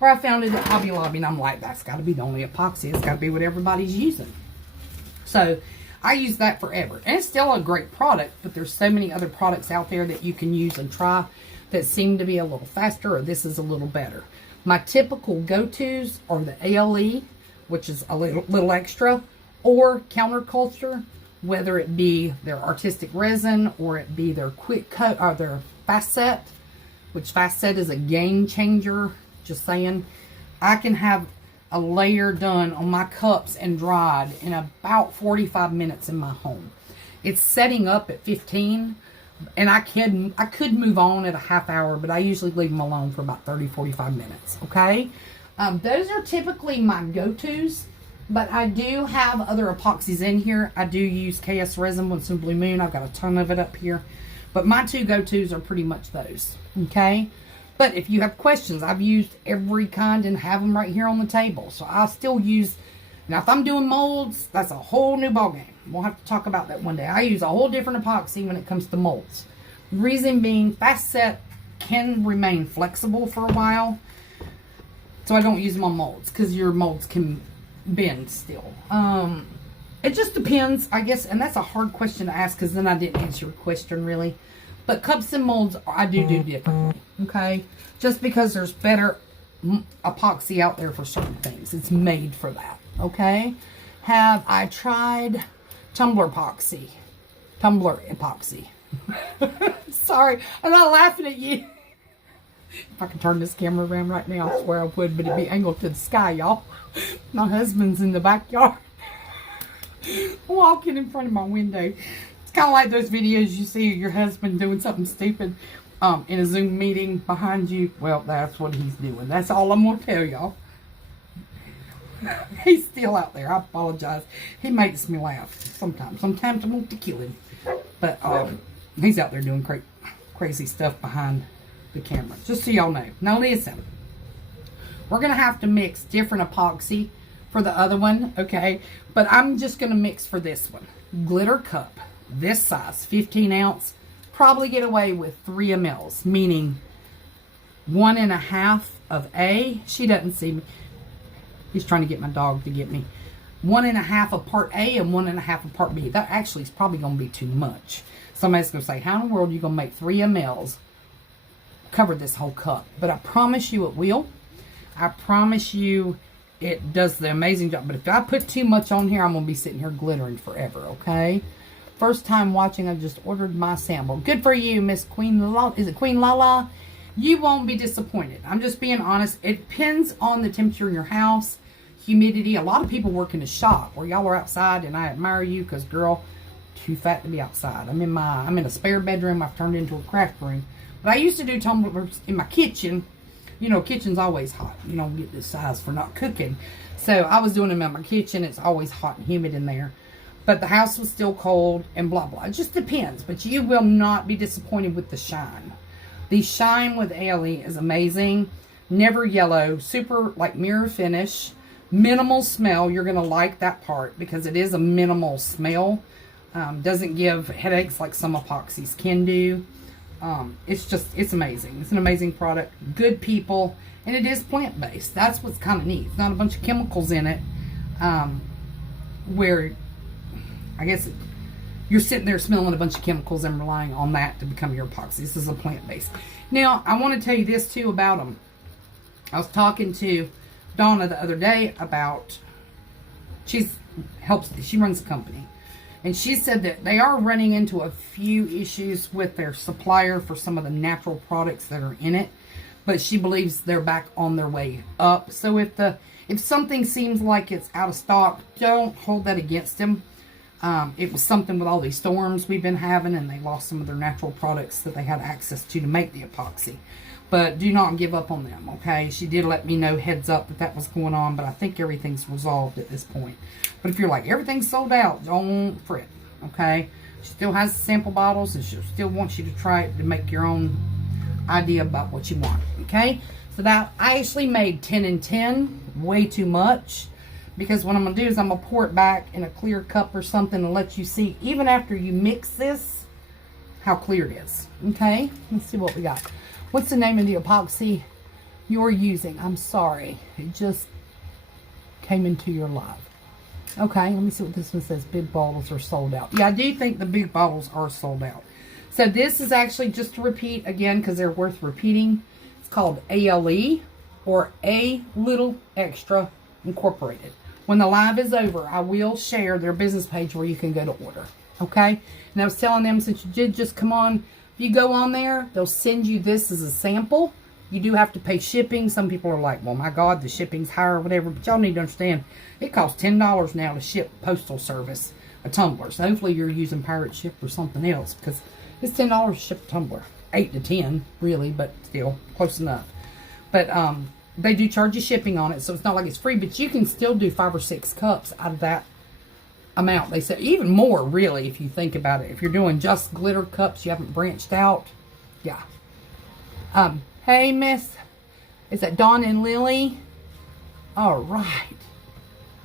Or I found it at Hobby Lobby, and I'm like, that's got to be the only epoxy. It's got to be what everybody's using. So I use that forever. And it's still a great product, but there's so many other products out there that you can use and try that seem to be a little faster, or this is a little better. My typical go-tos are the ALE, which is a little extra, or Counterculture, whether it be their artistic resin or it be their quick cut or their fast set, which fast set is a game changer. Just saying, I can have a layer done on my cups and dried in about 45 minutes in my home. It's setting up at 15, and I could move on at a half hour, but I usually leave them alone for about 30-45 minutes. Okay, those are typically my go-tos. But I do have other epoxies in here. I do use KS Resin with some Blue Moon. I've got a ton of it up here. But my two go-tos are pretty much those. Okay? But if you have questions, I've used every kind and have them right here on the table. So I still use... Now, if I'm doing molds, that's a whole new ballgame. We'll have to talk about that one day. I use a whole different epoxy when it comes to molds. Reason being, fast set can remain flexible for a while. So I don't use them on molds because your molds can bend still. It just depends, I guess, and that's a hard question to ask because then I didn't answer your question really. But cups and molds I do differently. Okay, just because there's better epoxy out there for certain things, it's made for that. Okay, have I tried tumbler epoxy? Sorry, I'm not laughing at you. If I could turn this camera around right now, I swear I would, but it'd be angled to the sky, y'all. My husband's in the backyard walking in front of my window. It's kind of like those videos you see of your husband doing something stupid in a Zoom meeting behind you. Well, that's what he's doing. That's all I'm going to tell y'all. He's still out there. I apologize. He makes me laugh sometimes. Sometimes I want to kill him. But he's out there doing crazy stuff behind the camera. Just so y'all know. Now listen. We're going to have to mix different epoxy for the other one, okay? But I'm just going to mix for this one. Glitter cup, this size, 15 ounce. Probably get away with 3 mLs, meaning 1.5 of A. She doesn't see me. He's trying to get my dog to get me. 1.5 of part A and 1.5 of part B. That actually is probably going to be too much. Somebody's going to say, how in the world are you going to make 3 mLs cover this whole cup? But I promise you it will. I promise you it does the amazing job. But if I put too much on here, I'm going to be sitting here glittering forever, okay? First time watching, I just ordered my sample. Good for you, Miss Queen Lala. Is it Queen Lala? You won't be disappointed. I'm just being honest. It depends on the temperature in your house, humidity. A lot of people work in the shop where y'all are outside, and I admire you because, girl, too fat to be outside. I'm in a spare bedroom. I've turned into a craft room. But I used to do tumblers in my kitchen. You know, kitchen's always hot. You don't get this size for not cooking. So I was doing them in my kitchen. It's always hot and humid in there. But the house was still cold and blah, blah. It just depends. But you will not be disappointed with the shine. The shine with ALE is amazing. Never yellow. Super, like, mirror finish. Minimal smell. You're going to like that part because it is a minimal smell. Doesn't give headaches like some epoxies can do. It's amazing. It's an amazing product. Good people. And it is plant-based. That's what's kind of neat. It's not a bunch of chemicals in it. Where, I guess, you're sitting there smelling a bunch of chemicals and relying on that to become your epoxy. This is a plant-based. Now, I want to tell you this, too, about them. I was talking to Donna the other day about, she runs a company. And she said that they are running into a few issues with their supplier for some of the natural products that are in it. But she believes they're back on their way up. So if something seems like it's out of stock, don't hold that against them. It was something with all these storms we've been having, and they lost some of their natural products that they had access to make the epoxy. But do not give up on them, okay? She did let me know heads up that that was going on, but I think everything's resolved at this point. But if you're like, everything's sold out, don't fret, okay? She still has the sample bottles, and she still wants you to try it to make your own idea about what you want, okay? So that, I actually made 10 and 10, way too much, because what I'm going to do is I'm going to pour it back in a clear cup or something and let you see, even after you mix this, how clear it is, okay? Let's see what we got. What's the name of the epoxy you're using? I'm sorry. It just came into your live. Okay, let me see what this one says. Big bottles are sold out. Yeah, I do think the big bottles are sold out. So this is actually, just to repeat again, because they're worth repeating, it's called ALE, or A Little Extra Incorporated. When the live is over, I will share their business page where you can go to order. Okay? And I was telling them, since you did just come on, if you go on there, they'll send you this as a sample. You do have to pay shipping. Some people are like, well, my God, the shipping's higher or whatever. But y'all need to understand, it costs $10 now to ship postal service a tumbler. So hopefully you're using pirate ship or something else, because it's $10 to ship a tumbler. 8 to 10, really, but still close enough. But they do charge you shipping on it, so it's not like it's free. But you can still do 5 or 6 cups out of that amount. They said even more, really, if you think about it. If you're doing just glitter cups, you haven't branched out. Yeah. Hey, Miss, is that Dawn and Lily? All right.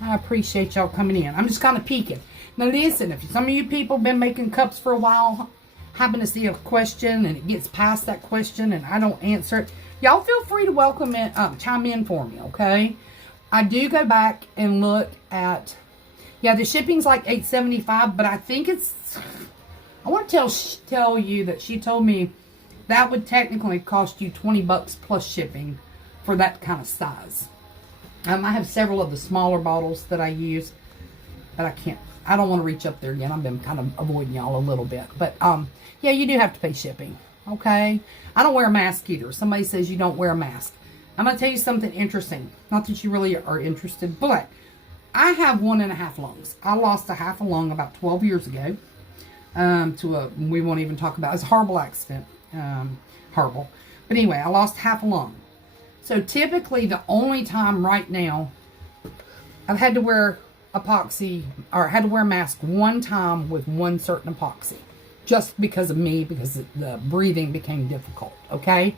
I appreciate y'all coming in. I'm just kind of peeking. Now, listen, if some of you people have been making cups for a while, happen to see a question and it gets past that question and I don't answer it, y'all feel free to welcome in, chime in for me, okay? I do go back and look at, yeah, the shipping's like $8.75, but I think it's, I want to tell you that she told me that would technically cost you $20 plus shipping for that kind of size. I have several of the smaller bottles that I use, but I don't want to reach up there again. I've been kind of avoiding y'all a little bit. But, yeah, you do have to pay shipping, okay? I don't wear a mask either. Somebody says you don't wear a mask. I'm going to tell you something interesting. Not that you really are interested, but I have 1.5 lungs. I lost a half a lung about 12 years ago we won't even talk about it. It's a horrible accident. Horrible. But anyway, I lost half a lung. So typically the only time right now I've had to wear epoxy, or had to wear a mask one time with one certain epoxy, just because of me, because the breathing became difficult, okay?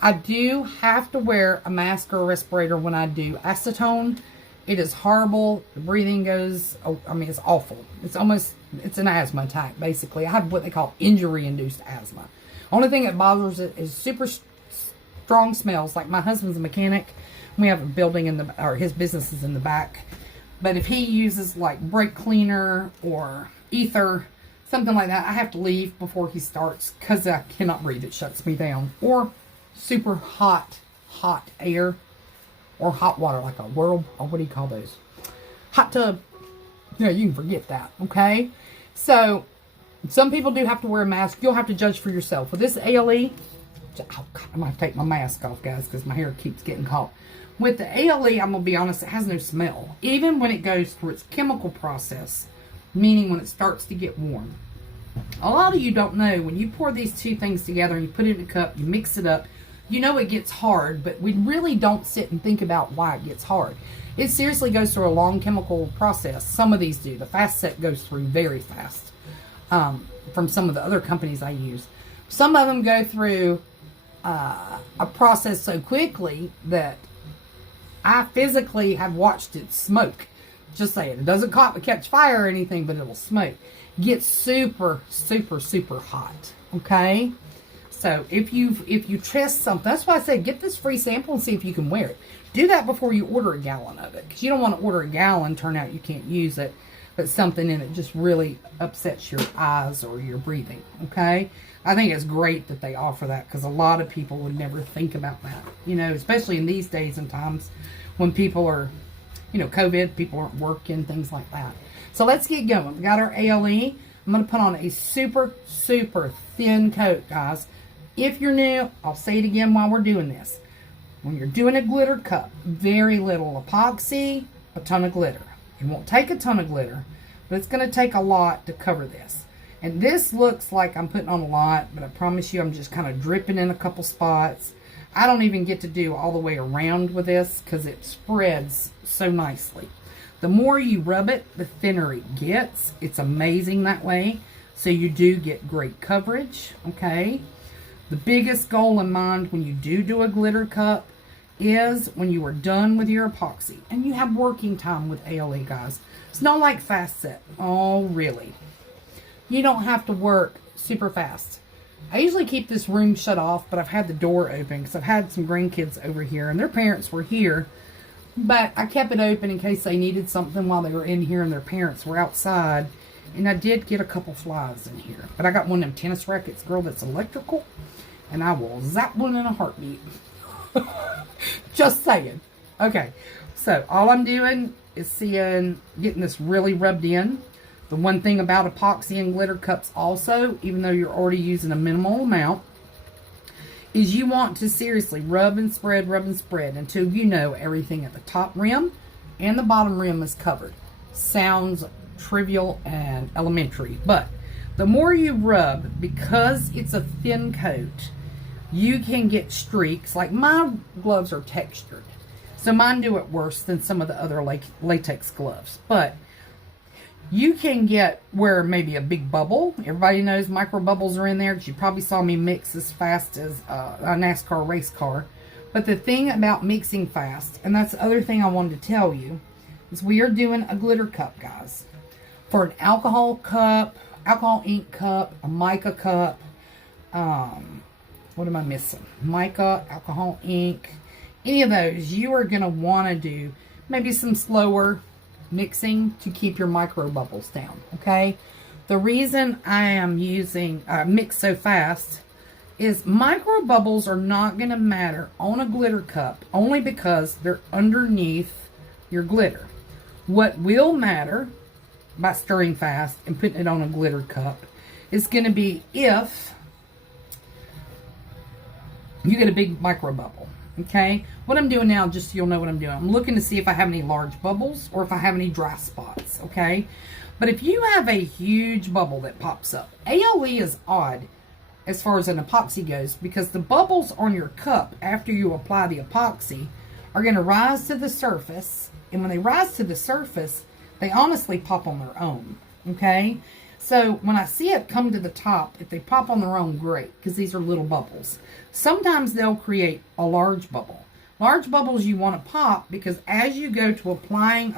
I do have to wear a mask or a respirator when I do acetone. It is horrible. The breathing goes, I mean, it's awful. It's an asthma attack, basically. I have what they call injury-induced asthma. Only thing that bothers it is super strong smells. Like my husband's a mechanic. We have a building or his business is in the back. But if he uses like brake cleaner or ether, something like that, I have to leave before he starts because I cannot breathe. It shuts me down. Or super hot air or hot water, like a what do you call those? Hot tub. Yeah, you can forget that, okay? So, some people do have to wear a mask. You'll have to judge for yourself. With this ALE, oh God, I'm going to have to take my mask off, guys, because my hair keeps getting caught. With the ALE, I'm going to be honest, it has no smell. Even when it goes through its chemical process, meaning when it starts to get warm. A lot of you don't know, when you pour these two things together and you put it in a cup, you mix it up, you know it gets hard, but we really don't sit and think about why it gets hard. It seriously goes through a long chemical process. Some of these do. The Fast Set goes through very fast. From some of the other companies I use. Some of them go through a process so quickly that I physically have watched it smoke. Just saying. It doesn't catch fire or anything, but it will smoke. Gets super, super, super hot. Okay? So if you test something, that's why I say get this free sample and see if you can wear it. Do that before you order a gallon of it. Because you don't want to order a gallon, turn out you can't use it, but something in it just really upsets your eyes or your breathing, okay? I think it's great that they offer that, because a lot of people would never think about that, you know, especially in these days and times when people are, you know, COVID, people aren't working, things like that. So let's get going. We got our ALE. I'm going to put on a super, super thin coat, guys. If you're new, I'll say it again while we're doing this. When you're doing a glitter cup, very little epoxy, a ton of glitter. It won't take a ton of glitter, But it's going to take a lot to cover this. And this looks like I'm putting on a lot, but I promise you I'm just kind of dripping in a couple spots. I don't even get to do all the way around with this because it spreads so nicely. The more you rub it, the thinner it gets. It's amazing that way. So you do get great coverage, okay? The biggest goal in mind when you do a glitter cup is when you are done with your epoxy. And you have working time with ALE, guys. It's not like fast set. Oh, really? You don't have to work super fast. I usually keep this room shut off, but I've had the door open because I've had some grandkids over here and their parents were here. But I kept it open in case they needed something while they were in here and their parents were outside. And I did get a couple flies in here. But I got one of them tennis rackets, girl, that's electrical. And I will zap one in a heartbeat. Just saying. Okay, so all I'm doing is getting this really rubbed in. The one thing about epoxy and glitter cups also, even though you're already using a minimal amount, is you want to seriously rub and spread until you know everything at the top rim and the bottom rim is covered. Sounds trivial and elementary, but the more you rub, because it's a thin coat, you can get streaks. Like my gloves are textured, so mine do it worse than some of the other latex gloves, but you can get where maybe a big bubble. Everybody knows micro bubbles are in there. You probably saw me mix as fast as a NASCAR race car. But the thing about mixing fast, and that's the other thing I wanted to tell you, is we are doing a glitter cup, guys. For an alcohol cup, alcohol ink cup, a mica cup, what am I missing? Mica, alcohol ink, any of those, you are going to want to do maybe some slower mixing to keep your micro bubbles down, okay? The reason I am using mix so fast is micro bubbles are not going to matter on a glitter cup only because they're underneath your glitter. What will matter by stirring fast and putting it on a glitter cup is going to be if you get a big micro bubble. Okay, what I'm doing now, just so you'll know what I'm doing, I'm looking to see if I have any large bubbles or if I have any dry spots, okay? But if you have a huge bubble that pops up, ALE is odd as far as an epoxy goes because the bubbles on your cup after you apply the epoxy are going to rise to the surface, and when they rise to the surface, they honestly pop on their own, okay? So when I see it come to the top, if they pop on their own, great, because these are little bubbles. Sometimes they'll create a large bubble. Large bubbles you want to pop because as you go to applying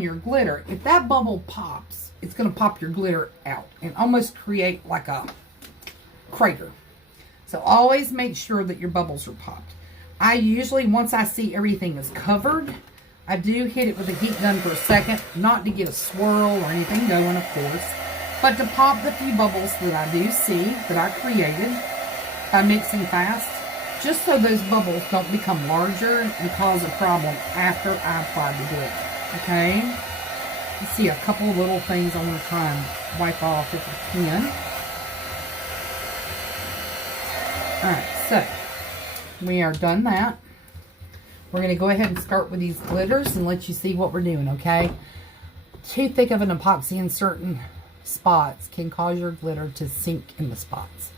your glitter, if that bubble pops, it's going to pop your glitter out and almost create like a crater. So always make sure that your bubbles are popped. I usually, once I see everything is covered, I do hit it with a heat gun for a second, not to get a swirl or anything going, of course, but to pop the few bubbles that I do see, that I created by mixing fast, just so those bubbles don't become larger and cause a problem after I apply the glitter, okay? You see a couple of little things I'm going to try and wipe off if I can. Alright, so we are done that. We're going to go ahead and start with these glitters and let you see what we're doing, okay? Too thick of an epoxy in certain spots can cause your glitter to sink in the spots.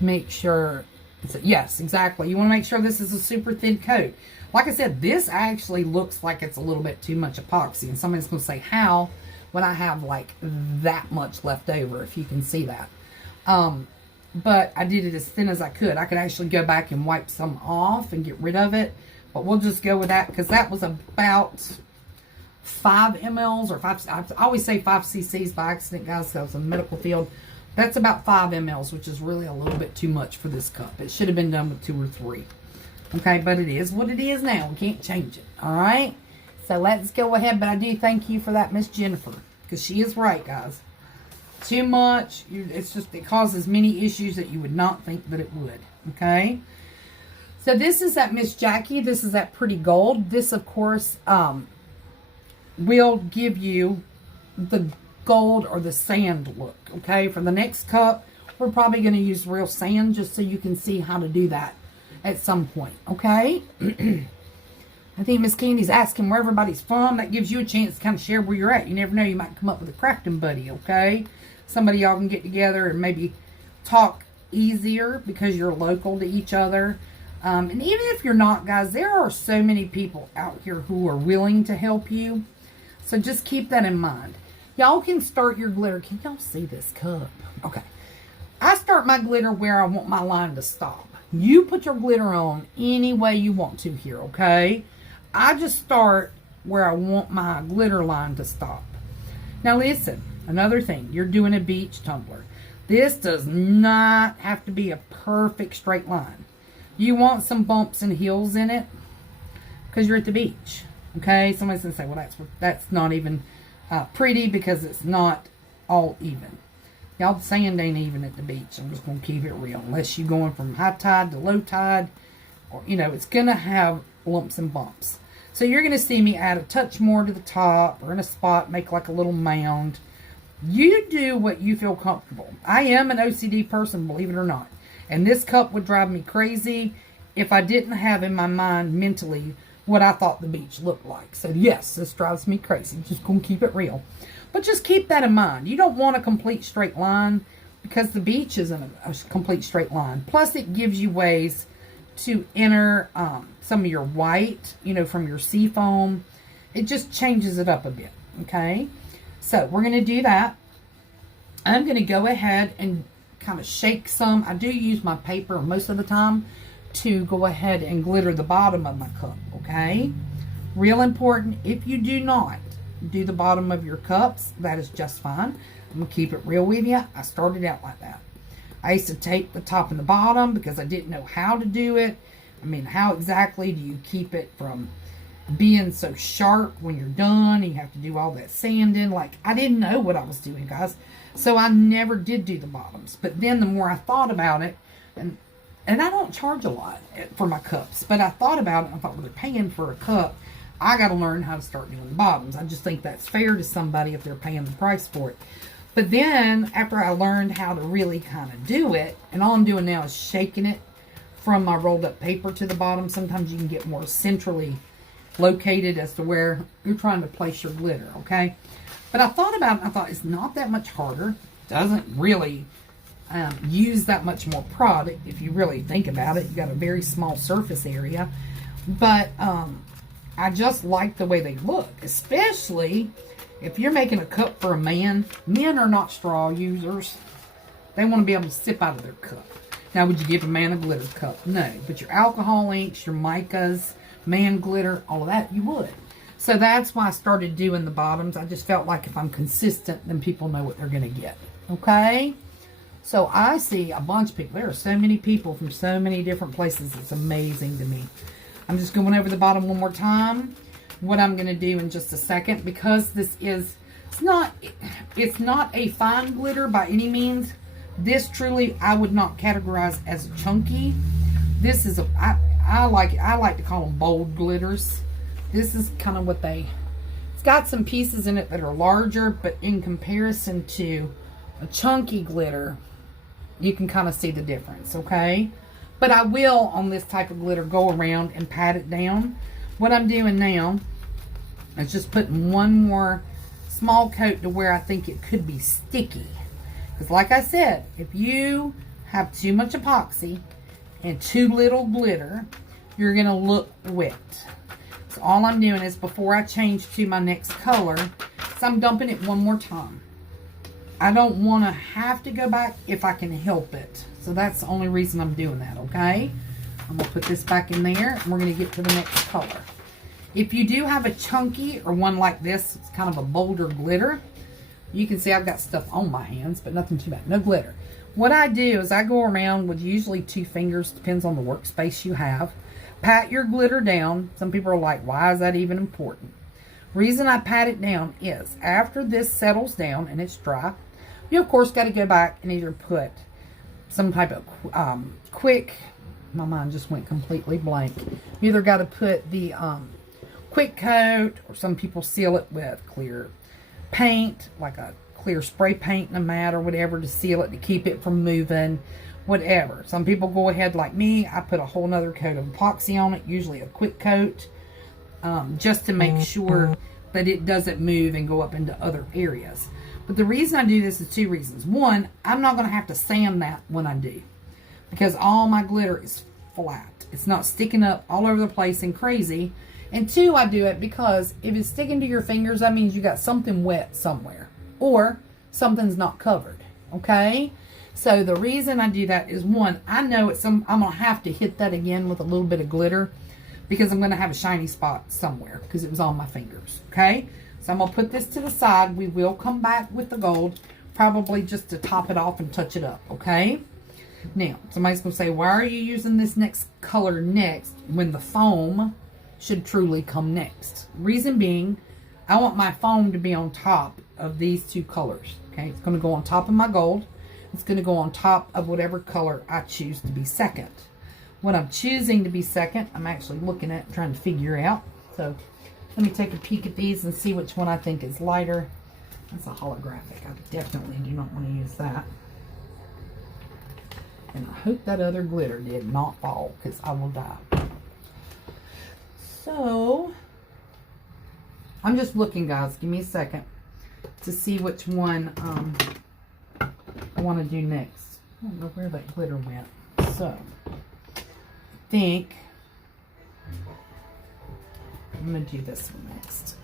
Make sure, yes, exactly. You want to make sure this is a super thin coat. Like I said, this actually looks like it's a little bit too much epoxy. And somebody's going to say, how would I have like that much left over, if you can see that? But I did it as thin as I could. I could actually go back and wipe some off and get rid of it. But we'll just go with that because that was about 5 mLs or 5, I always say 5 cc's by accident, guys, because I was in the medical field. That's about 5 mLs, which is really a little bit too much for this cup. It should have been done with 2 or 3. Okay, but it is what it is now. We can't change it. All right? So let's go ahead. But I do thank you for that, Miss Jennifer, because she is right, guys. Too much, it's just, it causes many issues that you would not think that it would. Okay? So this is that Miss Jackie. This is that Pretty Gold. This, of course, will give you the gold or the sand look. Okay? For the next cup, we're probably going to use real sand just so you can see how to do that at some point. Okay? I think Miss Candy's asking where everybody's from. That gives you a chance to kind of share where you're at. You never know, you might come up with a crafting buddy, okay? Somebody y'all can get together and maybe talk easier because you're local to each other. And even if you're not, guys, there are so many people out here who are willing to help you. So just keep that in mind. Y'all can start your glitter. Can y'all see this cup? Okay. I start my glitter where I want my line to stop. You put your glitter on any way you want to here, okay? I just start where I want my glitter line to stop. Now listen, another thing, you're doing a beach tumbler. This does not have to be a perfect straight line. You want some bumps and hills in it because you're at the beach, okay? Somebody's going to say, well, that's not even pretty because it's not all even. Y'all, the sand ain't even at the beach. I'm just going to keep it real. Unless you're going from high tide to low tide, or, you know, it's going to have lumps and bumps. So you're going to see me add a touch more to the top or in a spot, make like a little mound. You do what you feel comfortable. I am an OCD person, believe it or not. And this cup would drive me crazy if I didn't have in my mind mentally what I thought the beach looked like. So yes, this drives me crazy. Just going to keep it real. But just keep that in mind. You don't want a complete straight line because the beach isn't a complete straight line. Plus, it gives you ways to enter some of your white, you know, from your sea foam. It just changes it up a bit, okay? So, we're going to do that. I'm going to go ahead and kind of shake some. I do use my paper most of the time to go ahead and glitter the bottom of my cup, okay? Real important, if you do not do the bottom of your cups, that is just fine. I'm going to keep it real with you. I started out like that. I used to tape the top and the bottom because I didn't know how to do it. I mean, how exactly do you keep it from being so sharp when you're done and you have to do all that sanding? Like, I didn't know what I was doing, guys. So I never did do the bottoms. But then the more I thought about it, and I don't charge a lot for my cups, but I thought about it and I thought, well, they're paying for a cup. I got to learn how to start doing the bottoms. I just think that's fair to somebody if they're paying the price for it. But then, after I learned how to really kind of do it, and all I'm doing now is shaking it from my rolled up paper to the bottom. Sometimes you can get more centrally located as to where you're trying to place your glitter, okay? But I thought about it, and I thought it's not that much harder. It doesn't really use that much more product if you really think about it. You've got a very small surface area. But I just like the way they look, especially if you're making a cup for a man. Men are not straw users. They want to be able to sip out of their cup. Now, would you give a man a glitter cup? No. But your alcohol inks, your micas, man glitter, all of that, you would. So that's why I started doing the bottoms. I just felt like if I'm consistent, then people know what they're going to get. Okay? So I see a bunch of people. There are so many people from so many different places. It's amazing to me. I'm just going over the bottom one more time. What I'm going to do in just a second, because this is, it's not a fine glitter by any means. This truly, I would not categorize as chunky. This is I like to call them bold glitters. This is kind of what it's got some pieces in it that are larger, but in comparison to a chunky glitter, you can kind of see the difference, okay? But I will, on this type of glitter, go around and pat it down. What I'm doing now is just putting one more small coat to where I think it could be sticky. Because like I said, if you have too much epoxy and too little glitter, you're going to look wet. So all I'm doing is, before I change to my next color, so I'm dumping it one more time. I don't want to have to go back if I can help it. So that's the only reason I'm doing that, okay? I'm going to put this back in there, and we're going to get to the next color. If you do have a chunky or one like this, it's kind of a bolder glitter. You can see I've got stuff on my hands, but nothing too bad. No glitter. What I do is I go around with usually 2 fingers, depends on the workspace you have. Pat your glitter down. Some people are like, why is that even important? Reason I pat it down is, after this settles down and it's dry, you of course got to go back and either put some type of quick, my mind just went completely blank. You either got to put the quick coat, or some people seal it with clear paint, like a clear spray paint in a mat or whatever, to seal it, to keep it from moving, whatever. Some people go ahead like me. I put a whole nother coat of epoxy on it, usually a quick coat. just to make sure that it doesn't move and go up into other areas. But the reason I do this is 2 reasons. One, I'm not going to have to sand that when I do, because all my glitter is flat. It's not sticking up all over the place and crazy. And 2, I do it because if it's sticking to your fingers, that means you got something wet somewhere, or something's not covered. Okay? So the reason I do that is, 1, I know I'm going to have to hit that again with a little bit of glitter, because I'm going to have a shiny spot somewhere because it was on my fingers. Okay? So I'm going to put this to the side. We will come back with the gold, probably just to top it off and touch it up. Okay? Now, somebody's going to say, why are you using this next color next when the foam should truly come next? Reason being, I want my foam to be on top of these 2 colors. Okay? It's going to go on top of my gold. It's going to go on top of whatever color I choose to be second. What I'm choosing to be second, I'm actually looking at, trying to figure out. So let me take a peek at these and see which one I think is lighter. That's a holographic. I definitely do not want to use that. And I hope that other glitter did not fall, because I will die. So I'm just looking, guys. Give me a second to see which one I want to do next. I don't know where that glitter went. So I think I'm going to do this one next.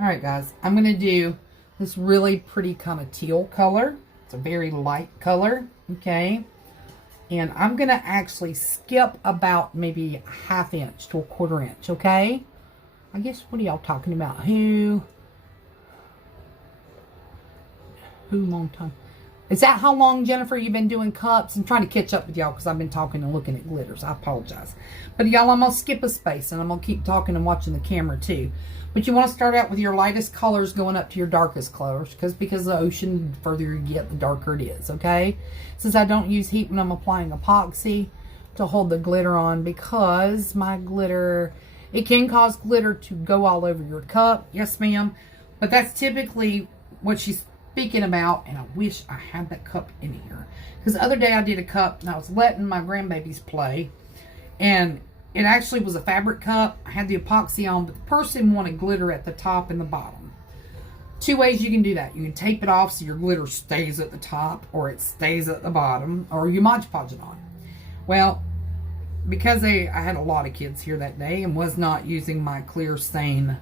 Alright, guys. I'm going to do this really pretty kind of teal color. It's a very light color. Okay. And I'm going to actually skip about maybe a ½ inch to a ¼ inch. Okay. I guess, what are y'all talking about? Who long time? Is that how long, Jennifer, you've been doing cups? I'm trying to catch up with y'all because I've been talking and looking at glitters. I apologize. But y'all, I'm going to skip a space and I'm going to keep talking and watching the camera too. But you want to start out with your lightest colors going up to your darkest colors, because the ocean, the further you get, the darker it is, okay? Since I don't use heat when I'm applying epoxy to hold the glitter on, because my glitter, it can cause glitter to go all over your cup. Yes, ma'am. But that's typically what she's speaking about, and I wish I had that cup in here. Because the other day I did a cup, and I was letting my grandbabies play, and it actually was a fabric cup. I had the epoxy on, but the person wanted glitter at the top and the bottom. 2 ways you can do that. You can tape it off so your glitter stays at the top, or it stays at the bottom, or you Mod Podge it on. Well, because I had a lot of kids here that day and was not using my clear stain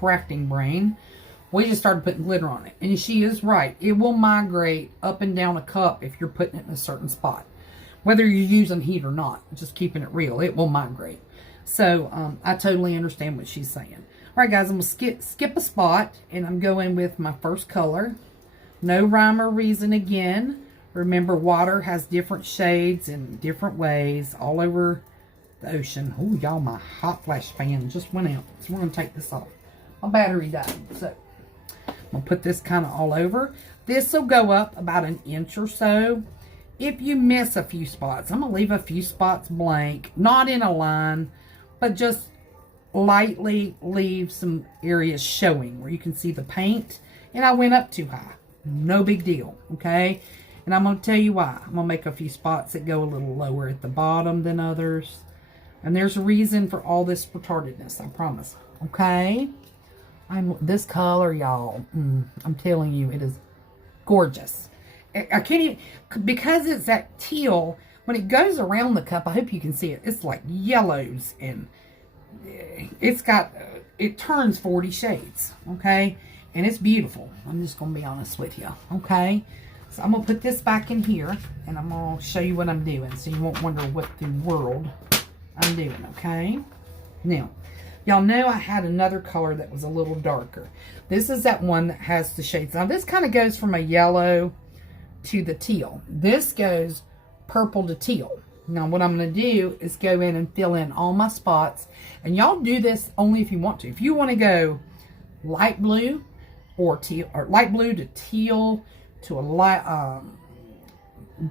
crafting brain, we just started putting glitter on it. And she is right. It will migrate up and down a cup if you're putting it in a certain spot. Whether you're using heat or not, just keeping it real, it will migrate. So, I totally understand what she's saying. All right, guys, I'm going to skip a spot, and I'm going with my first color. No rhyme or reason again. Remember, water has different shades and different ways all over the ocean. Oh, y'all, my hot flash fan just went out. So, we're going to take this off. My battery died. So, I'm going to put this kind of all over. This will go up about 1 inch or so. If you miss a few spots, I'm going to leave a few spots blank, not in a line, but just lightly leave some areas showing where you can see the paint. And I went up too high. No big deal, okay? And I'm going to tell you why. I'm going to make a few spots that go a little lower at the bottom than others. And there's a reason for all this retardedness, I promise, okay? This color, y'all, I'm telling you, it is gorgeous. I can't even, because it's that teal, when it goes around the cup, I hope you can see it, it's like yellows, and it's got, it turns 40 shades, okay? And it's beautiful. I'm just going to be honest with you, okay? So I'm going to put this back in here, and I'm going to show you what I'm doing, so you won't wonder what the world I'm doing, okay? Now, y'all know I had another color that was a little darker. This is that one that has the shades. Now, this kind of goes from a yellow to the teal. This goes purple to teal. Now what I'm going to do is go in and fill in all my spots, and y'all do this only if you want to. If you want to go light blue or teal, or light blue to teal to a light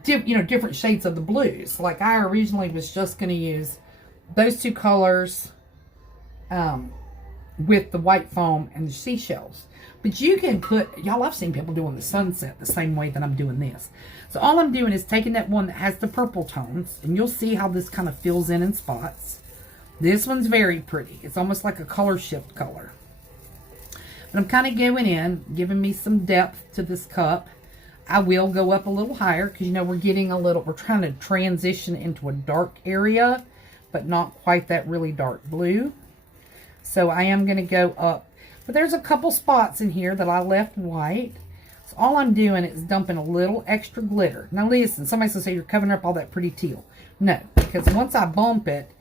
different shades of the blues, like I originally was just going to use those 2 colors with the white foam and the seashells. But you can put, y'all, I've seen people doing the sunset the same way that I'm doing this. So all I'm doing is taking that one that has the purple tones, and you'll see how this kind of fills in spots. This one's very pretty. It's almost like a color shift color. But I'm kind of going in, giving me some depth to this cup. I will go up a little higher because, you know, we're trying to transition into a dark area, but not quite that really dark blue. So I am going to go up. But there's a couple spots in here that I left white. So all I'm doing is dumping a little extra glitter. Now listen, somebody's going to say you're covering up all that pretty teal. No, because once I bump it,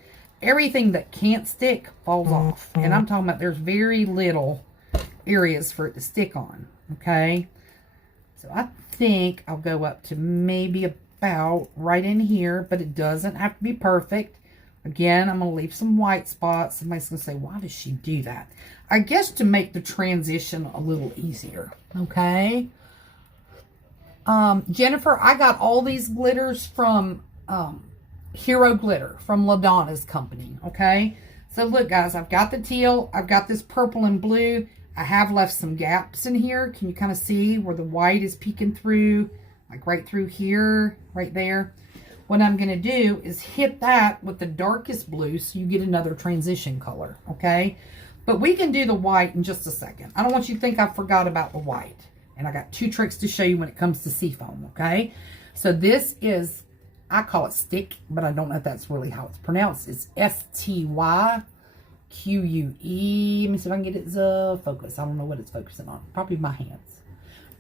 everything that can't stick falls off. And I'm talking about there's very little areas for it to stick on. Okay. So I think I'll go up to maybe about right in here, but it doesn't have to be perfect. Again, I'm going to leave some white spots. Somebody's going to say, why does she do that? I guess to make the transition a little easier. Okay. Jennifer, I got all these glitters from Hero Glitter from LaDonna's company. Okay. So look, guys, I've got the teal. I've got this purple and blue. I have left some gaps in here. Can you kind of see where the white is peeking through? Like right through here, right there. What I'm going to do is hit that with the darkest blue so you get another transition color, okay? But we can do the white in just a second. I don't want you to think I forgot about the white. And I got 2 tricks to show you when it comes to seafoam, okay? So this is, I call it stick, but I don't know if that's really how it's pronounced. It's STYQUE. Let me see if I can get it to focus. I don't know what it's focusing on. Probably my hands.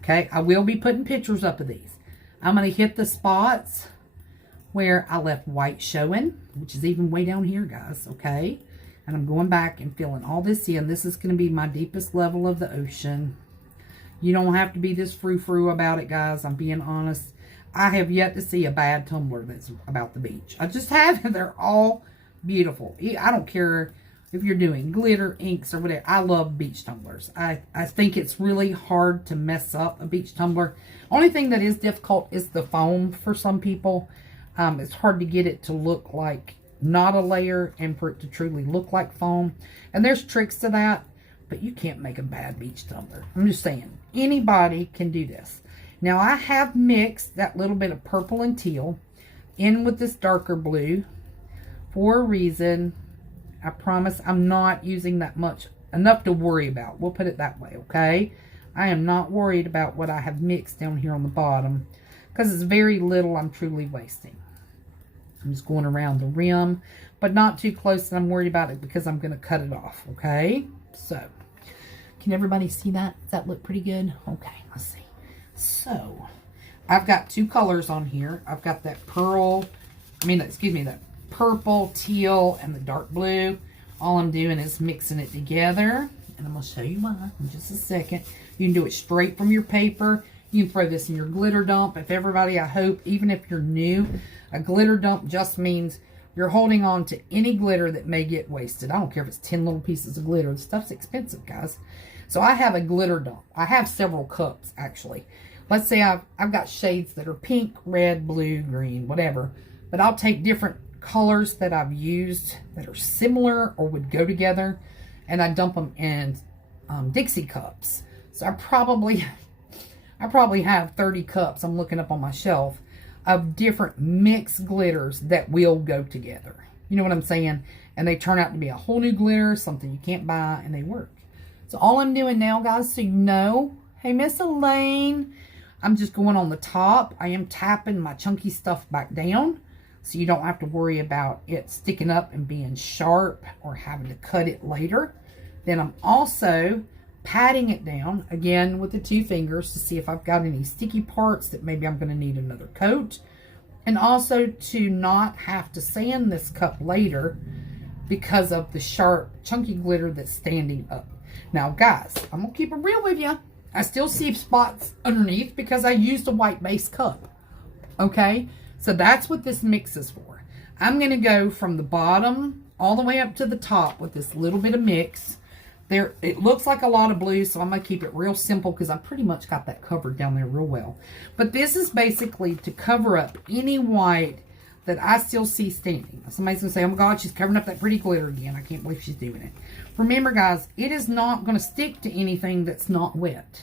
Okay, I will be putting pictures up of these. I'm going to hit the spots where I left white showing, which is even way down here, guys, okay? And I'm going back and filling all this in. This is going to be my deepest level of the ocean. You don't have to be this frou-frou about it, guys. I'm being honest. I have yet to see a bad tumbler that's about the beach. I just haven't. They're all beautiful. I don't care if you're doing glitter, inks, or whatever. I love beach tumblers. I think it's really hard to mess up a beach tumbler. Only thing that is difficult is the foam for some people. It's hard to get it to look like not a layer and for it to truly look like foam. And there's tricks to that, but you can't make a bad beach tumbler. I'm just saying, anybody can do this. Now, I have mixed that little bit of purple and teal in with this darker blue for a reason. I promise I'm not using that much, enough to worry about. We'll put it that way, okay? I am not worried about what I have mixed down here on the bottom because it's very little I'm truly wasting. I'm just going around the rim, but not too close that I'm worried about it because I'm going to cut it off, okay? So, can everybody see that? Does that look pretty good? Okay, let's see. So, I've got 2 colors on here. I've got that that purple, teal, and the dark blue. All I'm doing is mixing it together, and I'm going to show you mine in just a second. You can do it straight from your paper. You can throw this in your glitter dump. If everybody, I hope, even if you're new, a glitter dump just means you're holding on to any glitter that may get wasted. I don't care if it's 10 little pieces of glitter. The stuff's expensive, guys. So I have a glitter dump. I have several cups, actually. Let's say I've got shades that are pink, red, blue, green, whatever. But I'll take different colors that I've used that are similar or would go together, and I dump them in Dixie cups. So I probably have 30 cups, I'm looking up on my shelf, of different mixed glitters that will go together. You know what I'm saying? And they turn out to be a whole new glitter, something you can't buy, and they work. So all I'm doing now, guys, so you know, hey, Miss Elaine, I'm just going on the top. I am tapping my chunky stuff back down so you don't have to worry about it sticking up and being sharp or having to cut it later. Then I'm also patting it down, again, with the 2 fingers to see if I've got any sticky parts that maybe I'm going to need another coat. And also to not have to sand this cup later because of the sharp, chunky glitter that's standing up. Now, guys, I'm going to keep it real with you. I still see spots underneath because I used a white base cup. Okay? So that's what this mix is for. I'm going to go from the bottom all the way up to the top with this little bit of mix. There, it looks like a lot of blue, so I'm going to keep it real simple because I pretty much got that covered down there real well. But this is basically to cover up any white that I still see standing. Somebody's going to say, oh my God, she's covering up that pretty glitter again. I can't believe she's doing it. Remember, guys, it is not going to stick to anything that's not wet.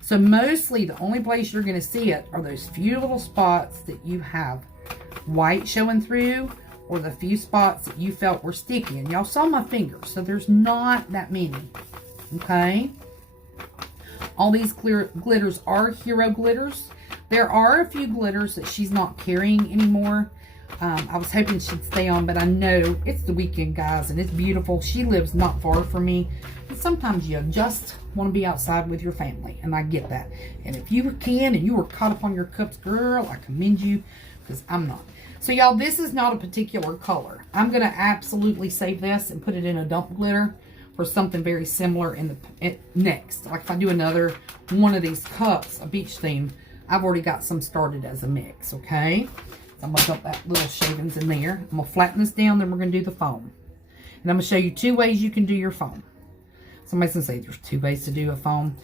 So mostly the only place you're going to see it are those few little spots that you have white showing through or the few spots that you felt were sticky. And y'all saw my fingers, so there's not that many. Okay? All these glitters are hero glitters. There are a few glitters that she's not carrying anymore. I was hoping she'd stay on, but I know it's the weekend, guys, and it's beautiful. She lives not far from me. And sometimes you just want to be outside with your family, and I get that. And if you can and you were caught up on your cups, girl, I commend you, because I'm not. So, y'all, this is not a particular color. I'm going to absolutely save this and put it in a dump glitter for something very similar in the next. Like if I do another one of these cups, a beach theme, I've already got some started as a mix, okay? So I'm going to dump that little shavings in there. I'm going to flatten this down, then we're going to do the foam. And I'm going to show you 2 ways you can do your foam. Somebody's going to say there's 2 ways to do a foam.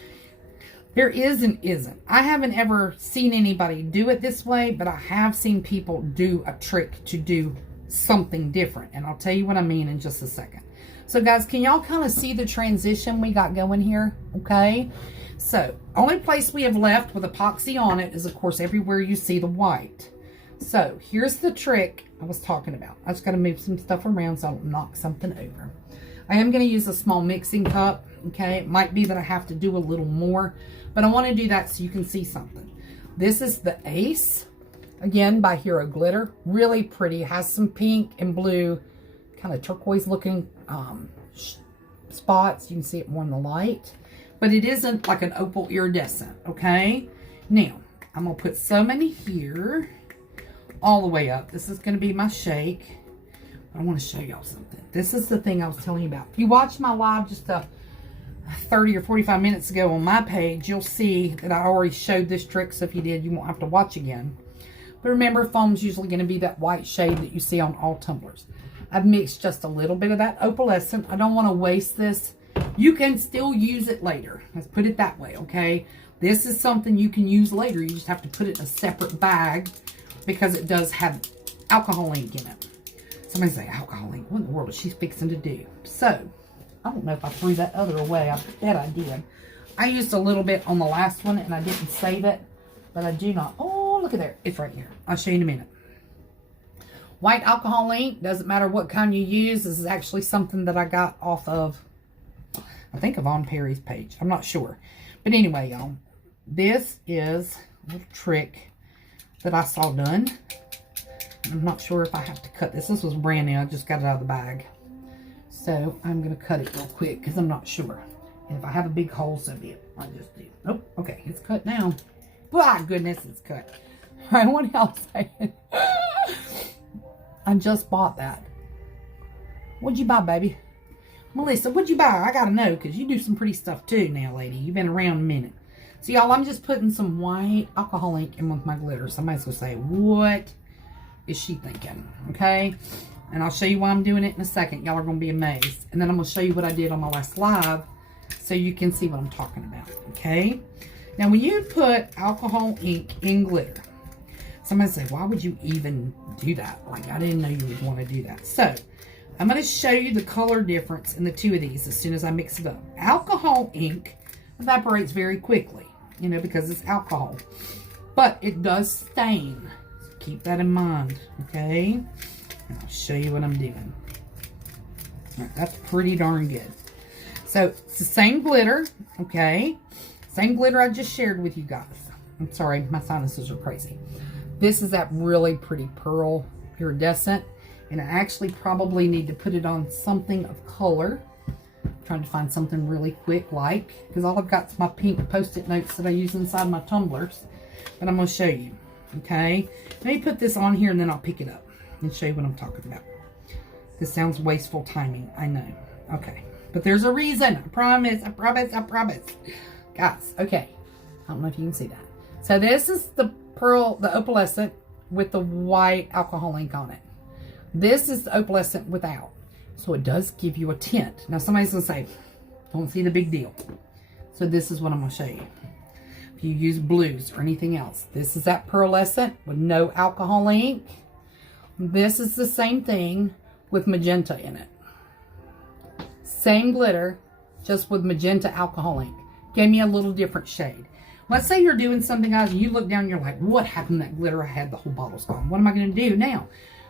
There is and isn't. I haven't ever seen anybody do it this way, but I have seen people do a trick to do something different. And I'll tell you what I mean in just a second. So, guys, can y'all kind of see the transition we got going here? Okay. So, only place we have left with epoxy on it is, of course, everywhere you see the white. So, here's the trick I was talking about. I just got to move some stuff around so I don't knock something over. I am going to use a small mixing cup. Okay. It might be that I have to do a little more, but I want to do that so you can see something. This is the Ace, again, by Hero Glitter. Really pretty. It has some pink and blue, kind of turquoise looking spots. You can see it more in the light, but it isn't like an opal iridescent. Okay, now I'm gonna put some in here all the way up. This is gonna be my shake. I want to show y'all something. This is the thing I was telling you about. If you watched my live just 30 or 45 minutes ago on my page, you'll see that I already showed this trick. So if you did, you won't have to watch again. But remember, foam's usually going to be that white shade that you see on all tumblers. I've mixed just a little bit of that opalescent. I don't want to waste this. You can still use it later. Let's put it that way, okay? This is something you can use later. You just have to put it in a separate bag because it does have alcohol ink in it. Somebody say alcohol ink. What in the world is she fixing to do? So, I don't know if I threw that other away. I bet I did. I used a little bit on the last one and I didn't save it. But I do not. Oh, look at there. It's right here. I'll show you in a minute. White alcohol ink, doesn't matter what kind you use. This is actually something that I got off of, I think, Yvonne Perry's page. I'm not sure. But anyway, y'all, this is a little trick that I saw done. I'm not sure if I have to cut this. This was brand new. I just got it out of the bag. So I'm going to cut it real quick because I'm not sure. And if I have a big hole, so be it. I just do. Oh, okay. It's cut now. My goodness, it's cut. All right, what else? I just bought that. What'd you buy, baby? Melissa, what'd you buy? I gotta know, because you do some pretty stuff too now, lady. You've been around a minute. So, y'all, I'm just putting some white alcohol ink in with my glitter. Somebody's gonna say, what is she thinking? Okay? And I'll show you why I'm doing it in a second. Y'all are gonna be amazed. And then I'm gonna show you what I did on my last live so you can see what I'm talking about. Okay? Now, when you put alcohol ink in glitter, somebody say, why would you even do that? Like, I didn't know you would want to do that. So, I'm going to show you the color difference in the 2 of these as soon as I mix it up. Alcohol ink evaporates very quickly, you know, because it's alcohol. But it does stain. So keep that in mind, okay? And I'll show you what I'm doing. All right, that's pretty darn good. So, it's the same glitter, okay? Same glitter I just shared with you guys. I'm sorry, my sinuses are crazy. This is that really pretty pearl iridescent. And I actually probably need to put it on something of color. I'm trying to find something really quick like. Because all I've got is my pink post-it notes that I use inside my tumblers. But I'm going to show you. Okay? Let me put this on here and then I'll pick it up. And show you what I'm talking about. This sounds wasteful timing. I know. Okay. But there's a reason. I promise. I promise. I promise. Guys, okay. I don't know if you can see that. So this is the pearl, the opalescent with the white alcohol ink on it. This is the opalescent without. So it does give you a tint. Now somebody's going to say, don't see the big deal. So this is what I'm going to show you. If you use blues or anything else. This is that pearlescent with no alcohol ink. This is the same thing with magenta in it. Same glitter, just with magenta alcohol ink. Gave me a little different shade. Let's say you're doing something, guys, and you look down and you're like, what happened to that glitter I had? The whole bottle's gone. What am I going to do now?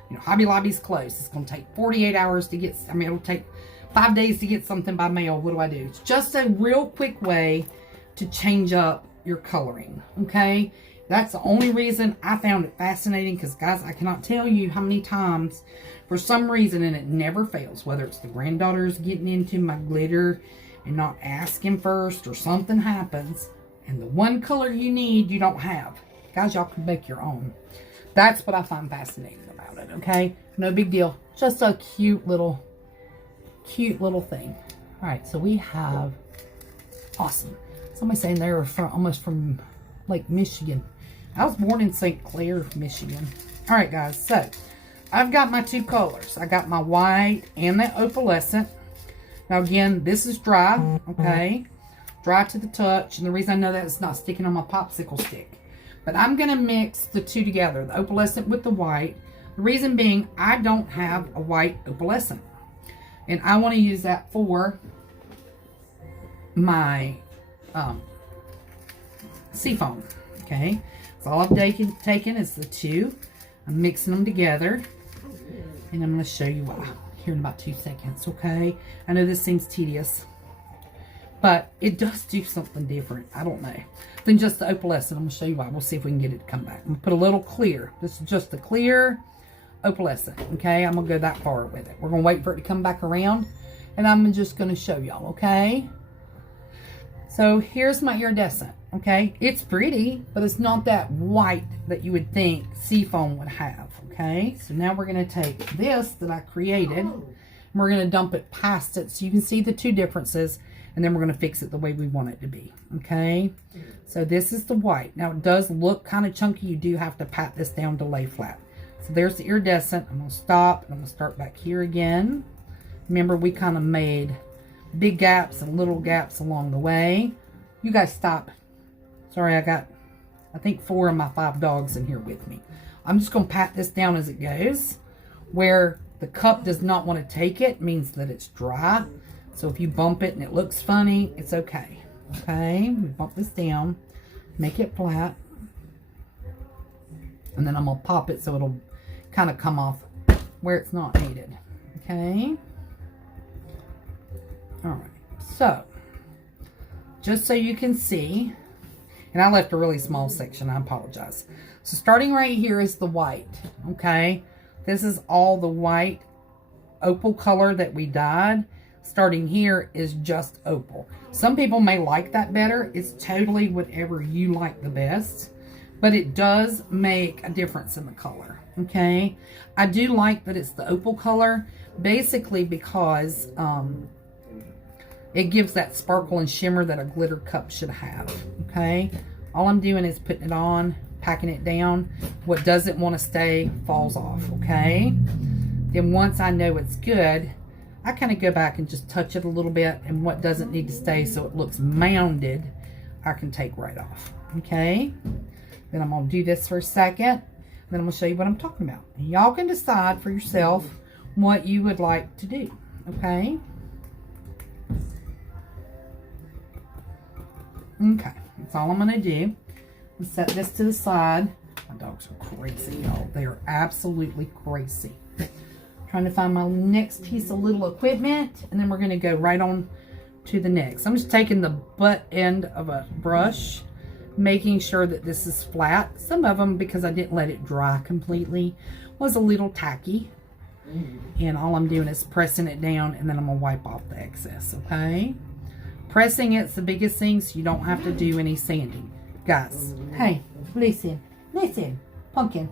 You know, Hobby Lobby's closed. It's going to take 48 hours to get, I mean, it'll take 5 days to get something by mail. What do I do? It's just a real quick way to change up your coloring, okay? That's the only reason I found it fascinating, because, guys, I cannot tell you how many times, for some reason, and it never fails, whether it's the granddaughters getting into my glitter and not asking first, or something happens, and the one color you need, you don't have. Guys, y'all can make your own. That's what I find fascinating about it, okay? No big deal. Just a cute little thing. All right, so we have, awesome. Somebody saying they were almost from Lake Michigan. I was born in St. Clair, Michigan. All right, guys, so I've got my 2 colors. I got my white and the opalescent. Now, again, this is dry, okay? Dry to the touch, and the reason I know that it's not sticking on my popsicle stick. But I'm going to mix the 2 together, the opalescent with the white. The reason being, I don't have a white opalescent. And I want to use that for my seafoam, okay? So all I've taken is the 2. I'm mixing them together, and I'm going to show you why here in about 2 seconds, okay? I know this seems tedious, but it does do something different, I don't know, than just the opalescent. I'm going to show you why. We'll see if we can get it to come back. I'm going to put a little clear. This is just the clear opalescent, okay? I'm going to go that far with it. We're going to wait for it to come back around, and I'm just going to show y'all, okay? So here's my iridescent, okay? It's pretty, but it's not that white that you would think seafoam would have, okay? So now we're going to take this that I created, and we're going to dump it past it so you can see the 2 differences, and then we're going to fix it the way we want it to be, okay? So this is the white. Now, it does look kind of chunky. You do have to pat this down to lay flat. So there's the iridescent. I'm going to stop, and I'm going to start back here again. Remember, we kind of made big gaps and little gaps along the way. You guys stop. Sorry, I got, I think, 4 of my 5 dogs in here with me. I'm just going to pat this down as it goes. Where the cup does not want to take it means that it's dry. So if you bump it and it looks funny, it's okay. Okay, we bump this down, make it flat, and then I'm going to pop it so it'll kind of come off where it's not needed. Okay. All right, so just so you can see, and I left a really small section, I apologize. So starting right here is the white, okay? This is all the white opal color that we dyed. Starting here is just opal. Some people may like that better. It's totally whatever you like the best, but it does make a difference in the color, okay? I do like that it's the opal color, basically because it gives that sparkle and shimmer that a glitter cup should have, okay? All I'm doing is putting it on, packing it down. What doesn't want to stay falls off, okay? Then once I know it's good, I kind of go back and just touch it a little bit, and what doesn't need to stay so it looks mounded, I can take right off, okay? Then I'm going to do this for a second, then I'm going to show you what I'm talking about. And y'all can decide for yourself what you would like to do, okay? Okay, that's all I'm going to do. I'll set this to the side. My dogs are crazy, y'all. They are absolutely crazy. Trying to find my next piece of little equipment, and then we're going to go right on to the next. I'm just taking the butt end of a brush, making sure that this is flat. Some of them, because I didn't let it dry completely, was a little tacky. And all I'm doing is pressing it down, and then I'm going to wipe off the excess, okay? Pressing it's the biggest thing, so you don't have to do any sanding. Guys, hey, listen, Pumpkin,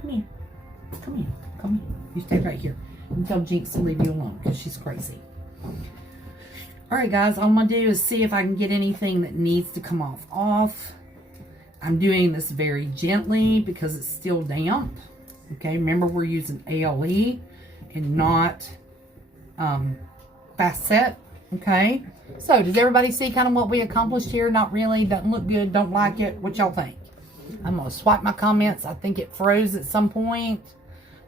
come here, come here, come here. You stay right here and tell Jinx to leave you alone because she's crazy. Alright guys, all I'm going to do is see if I can get anything that needs to come off. I'm doing this very gently because it's still damp. Okay, remember we're using ALE and not fast set. Okay, so does everybody see kind of what we accomplished here? Not really, doesn't look good, don't like it. What y'all think? I'm going to swipe my comments. I think it froze at some point.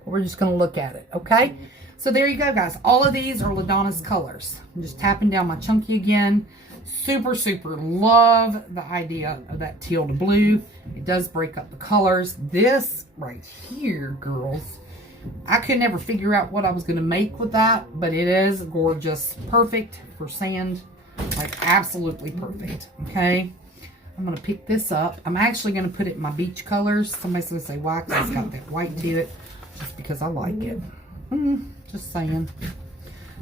We're just going to look at it, okay? So there you go, guys. All of these are LaDonna's colors. I'm just tapping down my chunky again. Super, super love the idea of that teal to blue. It does break up the colors. This right here, girls, I could never figure out what I was going to make with that, but it is gorgeous. Perfect for sand. Like, absolutely perfect. Okay? I'm going to pick this up. I'm actually going to put it in my beach colors. Somebody's going to say, why? Because it's got that white to it. Just because I like it. Just saying.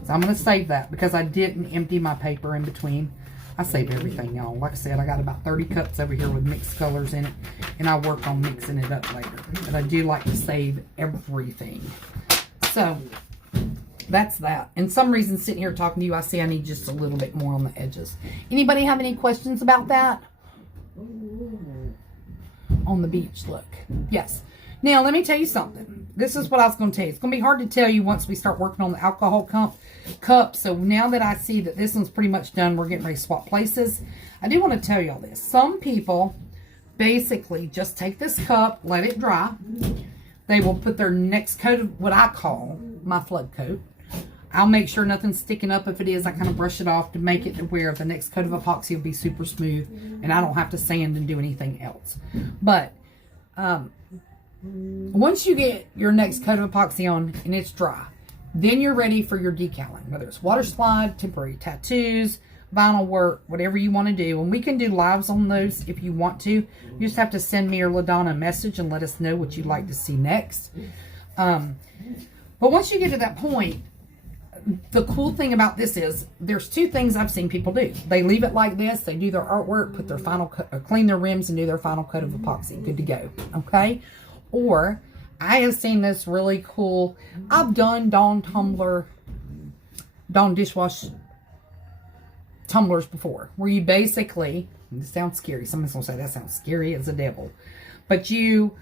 So I'm going to save that because I didn't empty my paper in between. I save everything, y'all. Like I said, I got about 30 cups over here with mixed colors in it. And I work on mixing it up later. But I do like to save everything. So, that's that. And some reason sitting here talking to you, I see I need just a little bit more on the edges. Anybody have any questions about that? On the beach look. Yes. Now, let me tell you something. This is what I was going to tell you. It's going to be hard to tell you once we start working on the alcohol cup. So now that I see that this one's pretty much done, we're getting ready to swap places. I do want to tell you all this. Some people basically just take this cup, let it dry. They will put their next coat of what I call my flood coat. I'll make sure nothing's sticking up. If it is, I kind of brush it off to make it to where the next coat of epoxy will be super smooth and I don't have to sand and do anything else. But once you get your next coat of epoxy on and it's dry, then you're ready for your decaling, whether it's water slide, temporary tattoos, vinyl work, whatever you want to do. And we can do lives on those if you want to. You just have to send me or LaDonna a message and let us know what you'd like to see next. But once you get to that point, the cool thing about this is there's two things I've seen people do. They leave it like this. They do their artwork, put their final clean their rims and do their final coat of epoxy. Good to go. Okay. Or I have seen this really cool. I've done Dawn dishwash tumblers before, where you basically, this sounds scary. Somebody's gonna say that sounds scary as a devil, but you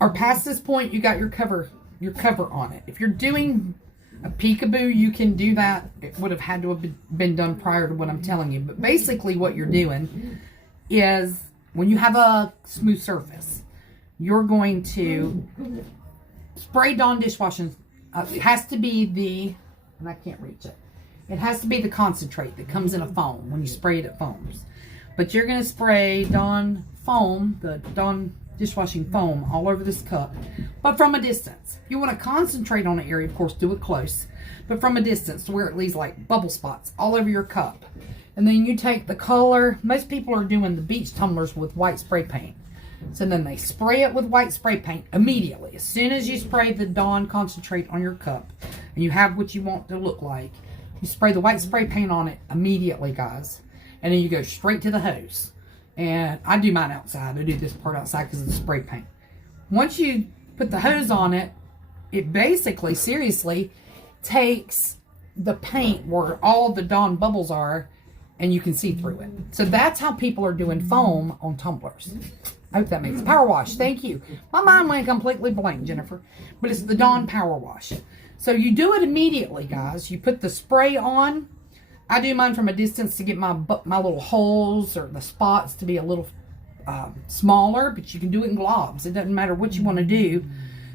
are past this point. You got your cover on it. If you're doing a peekaboo, you can do that. It would have had to have been done prior to what I'm telling you. But basically what you're doing is when you have a smooth surface, you're going to spray Dawn dishwashing. It has to be and I can't reach it. It has to be the concentrate that comes in a foam. When you spray it, it foams. But you're going to spray Dawn foam, the Dawn dishwashing foam, all over this cup, but from a distance. If you want to concentrate on an area, of course, do it close, but from a distance to where it leaves like bubble spots all over your cup. And then you take the color. Most people are doing the beach tumblers with white spray paint. So then they spray it with white spray paint immediately. As soon as you spray the Dawn concentrate on your cup and you have what you want to look like, you spray the white spray paint on it immediately, guys. And then you go straight to the hose. And I do mine outside. I do this part outside because it's spray paint. Once you put the hose on it, it basically, seriously, takes the paint where all the Dawn bubbles are and you can see through it. So that's how people are doing foam on tumblers. I hope that makes sense. Power wash. Thank you. My mind went completely blank, Jennifer. But it's the Dawn Power Wash. So you do it immediately, guys. You put the spray on. I do mine from a distance to get my little holes or the spots to be a little smaller. But you can do it in globs. It doesn't matter what you want to do.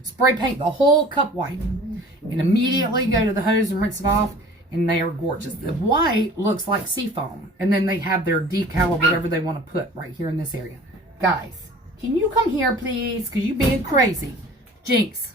Spray paint the whole cup white. And immediately go to the hose and rinse it off. And they are gorgeous. The white looks like seafoam. And then they have their decal or whatever they want to put right here in this area. Guys, can you come here, please? Because you're being crazy. Jinx,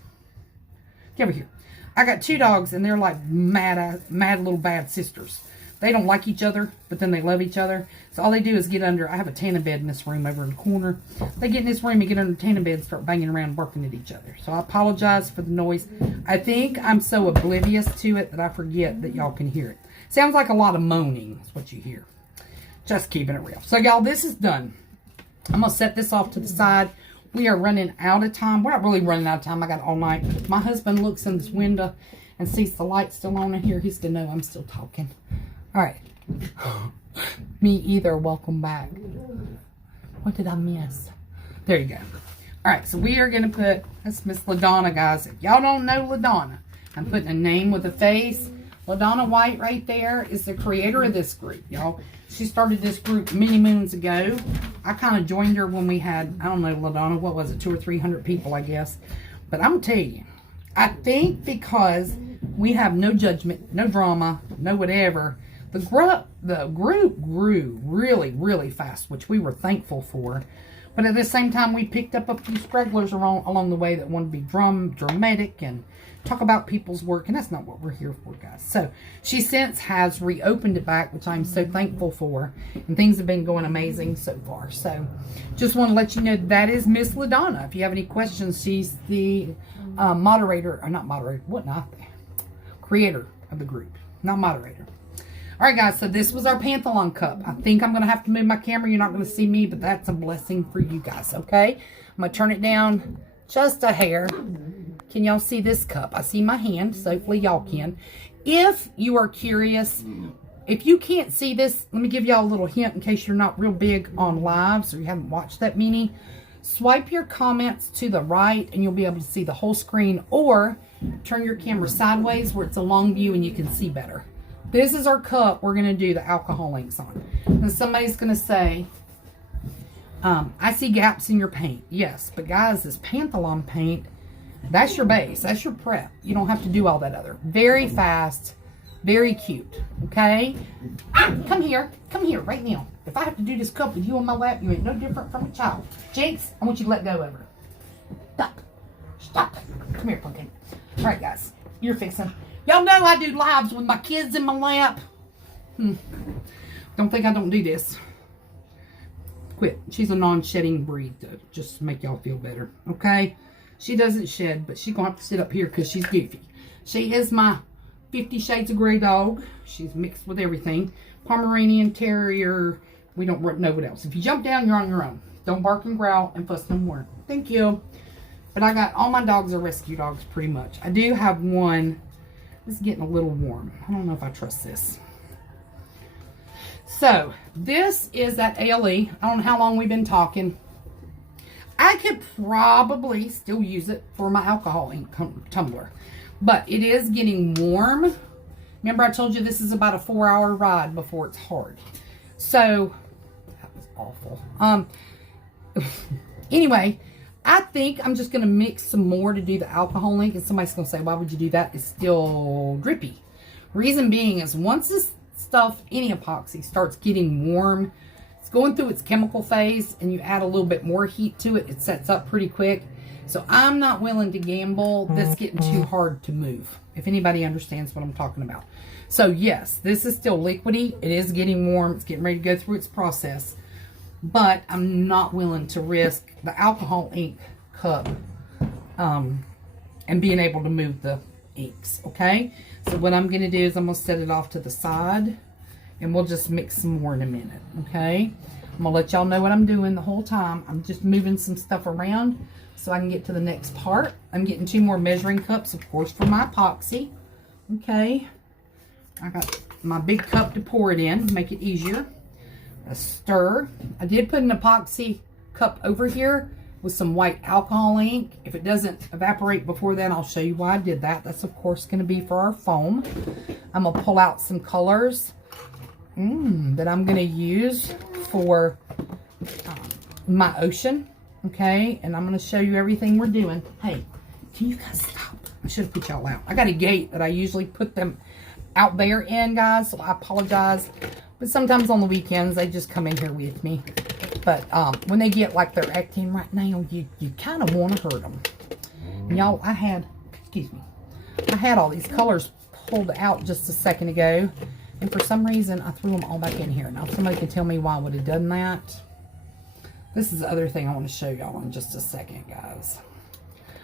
get over here. I got two dogs, and they're like mad little bad sisters. They don't like each other, but then they love each other. So all they do is get under. I have a tanning bed in this room over in the corner. They get in this room and get under the tanning bed and start banging around, barking at each other. So I apologize for the noise. I think I'm so oblivious to it that I forget that y'all can hear it. Sounds like a lot of moaning is what you hear. Just keeping it real. So y'all, this is done. I'm going to set this off to the side. We are running out of time. We're not really running out of time. I got all night. If my husband looks in this window and sees the light still on in here, he's going to know I'm still talking. All right. Me either. Welcome back. What did I miss? There you go. All right. So we are going to put, that's Miss LaDonna, guys. If y'all don't know LaDonna, I'm putting a name with a face. LaDonna White right there is the creator of this group, y'all. She started this group many moons ago. I kind of joined her when we had, I don't know, LaDonna, what was it, 200 or 300 people, I guess. But I'm going to tell you, I think because we have no judgment, no drama, no whatever, the group grew really, really fast, which we were thankful for. But at the same time, we picked up a few stragglers along the way that want to be dramatic and talk about people's work. And that's not what we're here for, guys. So she since has reopened it back, which I'm so thankful for. And things have been going amazing so far. So just want to let you know that is Miss LaDonna. If you have any questions, she's the moderator, or not moderator, what not? Creator of the group, not moderator. All right, guys, so this was our Panthalon cup. I think I'm going to have to move my camera. You're not going to see me, but that's a blessing for you guys, okay? I'm going to turn it down just a hair. Can y'all see this cup? I see my hand, so hopefully y'all can. If you are curious, if you can't see this, let me give y'all a little hint in case you're not real big on lives or you haven't watched that many. Swipe your comments to the right and you'll be able to see the whole screen, or turn your camera sideways where it's a long view and you can see better. This is our cup we're going to do the alcohol inks on. And somebody's going to say, I see gaps in your paint. Yes, but guys, this Panthalon paint, that's your base. That's your prep. You don't have to do all that other. Very fast, very cute, okay? Come here right now. If I have to do this cup with you on my lap, you ain't no different from a child. Jinx, I want you to let go of her. Stop. Come here, pumpkin. All right, guys, you're fixing. Y'all know I do lives with my kids in my lap. Don't think I don't do this. Quit. She's a non-shedding breed, just to make y'all feel better, okay? She doesn't shed, but she's going to have to sit up here because she's goofy. She is my 50 Shades of Grey dog. She's mixed with everything. Pomeranian Terrier. We don't know what else. If you jump down, you're on your own. Don't bark and growl and fuss no more. Thank you. But I got, all my dogs are rescue dogs pretty much. I do have one. It's getting a little warm. I don't know if I trust this. So, this is that ALE. I don't know how long we've been talking. I could probably still use it for my alcohol ink tumbler. But it is getting warm. Remember I told you this is about a 4-hour ride before it's hard. So, that was awful. Anyway, I think I'm just going to mix some more to do the alcohol ink. And somebody's going to say, why would you do that? It's still drippy. Reason being is once this stuff, any epoxy, starts getting warm, it's going through its chemical phase, and you add a little bit more heat to it, it sets up pretty quick. So I'm not willing to gamble this getting too hard to move, if anybody understands what I'm talking about. So yes, this is still liquidy. It is getting warm. It's getting ready to go through its process. But I'm not willing to risk the alcohol ink cup and being able to move the inks, okay? So what I'm going to do is I'm going to set it off to the side, and we'll just mix some more in a minute, okay? I'm going to let y'all know what I'm doing the whole time. I'm just moving some stuff around so I can get to the next part. I'm getting 2 more measuring cups, of course, for my epoxy, okay? I got my big cup to pour it in, make it easier. A stir. I did put an epoxy cup over here with some white alcohol ink. If it doesn't evaporate before then, I'll show you why I did that. That's of course going to be for our foam. I'm going to pull out some colors that I'm going to use for my ocean. Okay, and I'm going to show you everything we're doing. Hey, can you guys stop? I should have put y'all out. I got a gate that I usually put them out there in, guys, so I apologize. But sometimes on the weekends, they just come in here with me. But when they get like they're acting right now, you kind of want to hurt them. Y'all, I had all these colors pulled out just a second ago. And for some reason, I threw them all back in here. Now, if somebody can tell me why I would have done that. This is the other thing I want to show y'all in just a second, guys.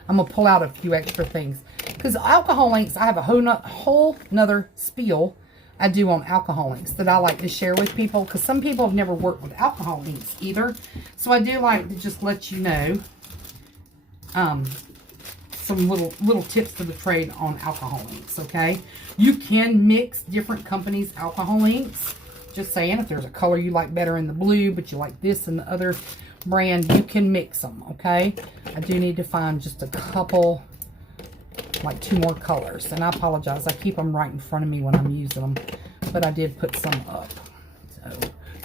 I'm going to pull out a few extra things. Because alcohol inks, I have a whole nother spiel I do on alcohol inks that I like to share with people, because some people have never worked with alcohol inks either. So I do like to just let you know some little tips to the trade on alcohol inks, okay? You can mix different companies' alcohol inks. Just saying, if there's a color you like better in the blue, but you like this in the other brand, you can mix them, okay? I do need to find just a couple, like 2 more colors, and I apologize, I keep them right in front of me when I'm using them, but I did put some up. So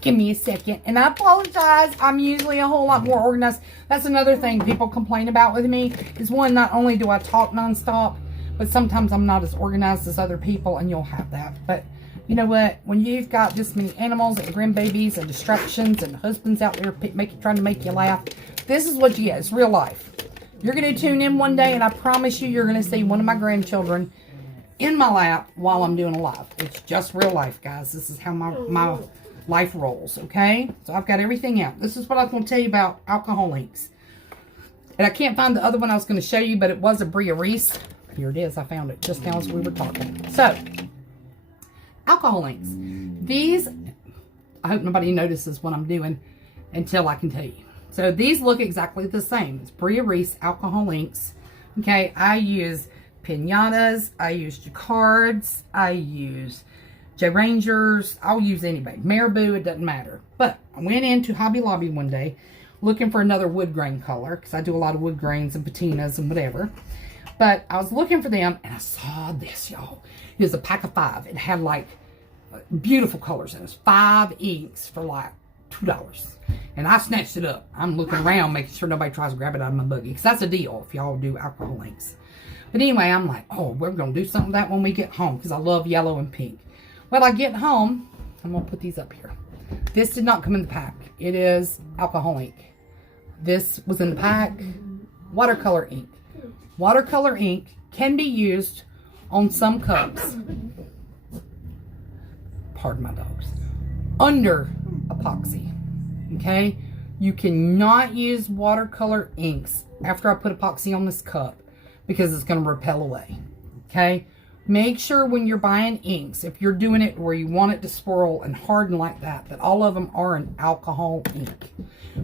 give me a second, and I apologize, I'm usually a whole lot more organized. That's another thing people complain about with me, is one, not only do I talk nonstop, but sometimes I'm not as organized as other people, and you'll have that. But You know what? When you've got this many animals and grandbabies and distractions and husbands out there trying to make you laugh, this is what you get. It's real life. You're going to tune in one day, and I promise you, you're going to see one of my grandchildren in my lap while I'm doing a live. It's just real life, guys. This is how my life rolls, okay? So I've got everything out. This is what I was going to tell you about alcohol inks. And I can't find the other one I was going to show you, but it was a Reece. Here it is. I found it just now as we were talking. So, alcohol inks. These, I hope nobody notices what I'm doing until I can tell you. So these look exactly the same. It's Reece alcohol inks. Okay, I use pinatas, I use Jacquards, I use J Rangers, I'll use anybody. Marabou, it doesn't matter. But I went into Hobby Lobby one day looking for another wood grain color, because I do a lot of wood grains and patinas and whatever. But I was looking for them, and I saw this, y'all. It was a pack of 5. It had like beautiful colors in it. It was 5 inks for like $2. And I snatched it up. I'm looking around, making sure nobody tries to grab it out of my buggy, because that's a deal if y'all do alcohol inks. But anyway, I'm like, oh, we're going to do something with that when we get home, because I love yellow and pink. Well, I get home. I'm going to put these up here. This did not come in the pack. It is alcohol ink. This was in the pack. Watercolor ink. Watercolor ink can be used on some cups. Pardon my dogs. Under epoxy. Okay? You cannot use watercolor inks after I put epoxy on this cup, because it's going to repel away. Okay? Make sure when you're buying inks, if you're doing it where you want it to swirl and harden like that, that all of them are an alcohol ink.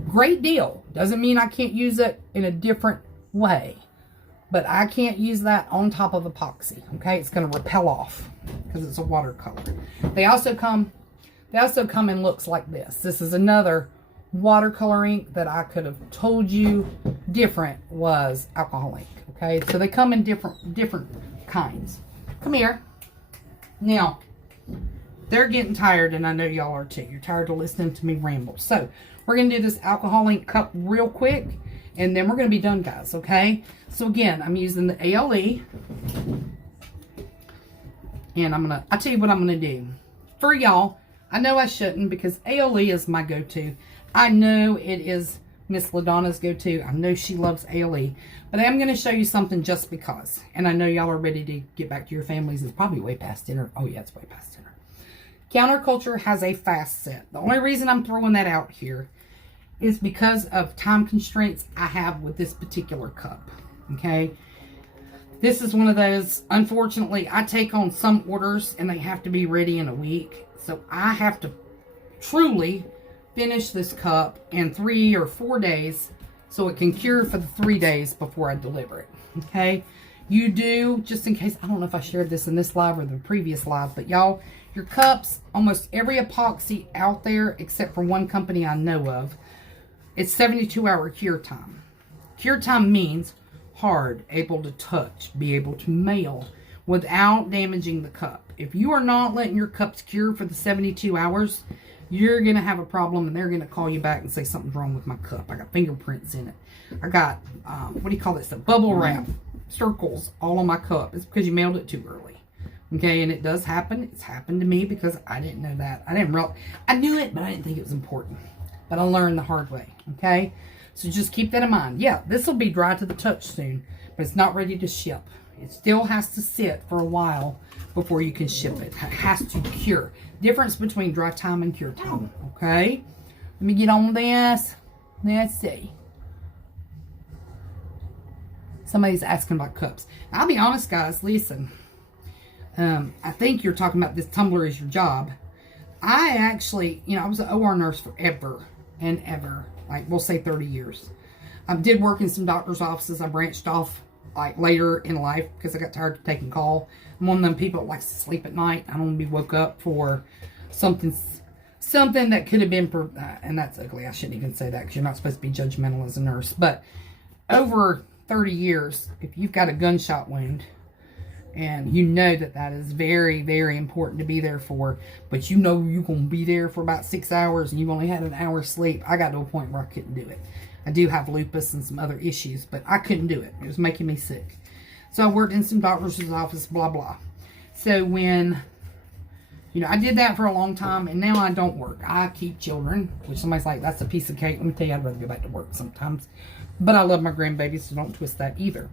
Great deal. Doesn't mean I can't use it in a different way. But I can't use that on top of epoxy. Okay? It's going to repel off because it's a watercolor. They also come in looks like this. This is another watercolor ink that I could have told you different was alcohol ink. Okay? So they come in different kinds. Come here. Now, they're getting tired, and I know y'all are too. You're tired of listening to me ramble. So, we're going to do this alcohol ink cup real quick, and then we're going to be done, guys, okay? So, again, I'm using the ALE, and I'll tell you what I'm going to do. For y'all, I know I shouldn't, because ALE is my go-to. I know it is Miss LaDonna's go-to. I know she loves ALE. But I am going to show you something just because. And I know y'all are ready to get back to your families. It's probably way past dinner. Oh, yeah, it's way past dinner. Counterculture has a fast set. The only reason I'm throwing that out here is because of time constraints I have with this particular cup. Okay? This is one of those, unfortunately, I take on some orders and they have to be ready in a week. So I have to truly finish this cup in 3 or 4 days so it can cure for the 3 days before I deliver it. Okay? You do, just in case, I don't know if I shared this in this live or the previous live, but y'all, your cups, almost every epoxy out there, except for one company I know of, it's 72-hour cure time. Cure time means hard, able to touch, be able to mail without damaging the cup. If you are not letting your cups cure for the 72 hours, you're going to have a problem, and they're going to call you back and say something's wrong with my cup. I got fingerprints in it. I got, what do you call this? The bubble wrap circles all on my cup. It's because you mailed it too early. Okay, and it does happen. It's happened to me because I didn't know that. I knew it, but I didn't think it was important. But I learned the hard way. Okay, so just keep that in mind. Yeah, this will be dry to the touch soon, but it's not ready to ship. It still has to sit for a while before you can ship it. It has to cure. Difference between dry time and cure time. Okay? Let me get on this. Let's see. Somebody's asking about cups. Now, I'll be honest, guys. Listen. I think you're talking about this tumbler is your job. I actually, I was an OR nurse forever and ever. Like, we'll say 30 years. I did work in some doctor's offices. I branched off like later in life because I got tired of taking call. I'm one of them people that likes to sleep at night. I don't want to be woke up for something that could have been, and that's ugly. I shouldn't even say that because you're not supposed to be judgmental as a nurse. But over 30 years, if you've got a gunshot wound, and you know that is very, very important to be there for, but you know you're going to be there for about 6 hours and you've only had an hour's sleep, I got to a point where I couldn't do it. I do have lupus and some other issues, but I couldn't do it. It was making me sick. So I worked in some doctor's office, blah, blah. So when You know, I did that for a long time, and now I don't work. I keep children, which somebody's like, that's a piece of cake. Let me tell you, I'd rather go back to work sometimes. But I love my grandbabies, so don't twist that either.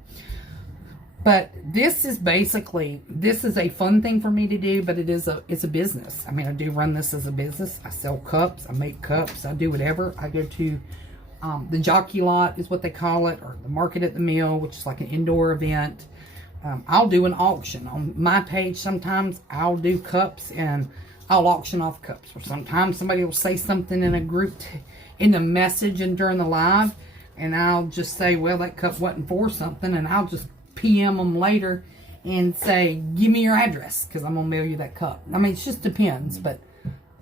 But this is basically, this is a fun thing for me to do, but it's a business. I mean, I do run this as a business. I sell cups, I make cups, I do whatever. I go to the jockey lot is what they call it, or the market at the mill, which is like an indoor event. I'll do an auction on my page. Sometimes I'll do cups and I'll auction off cups. Or sometimes somebody will say something in a group in the message and during the live, and I'll just say, well, that cup wasn't for something, and I'll just PM them later and say, give me your address, because I'm gonna mail you that cup. I mean, it just depends, but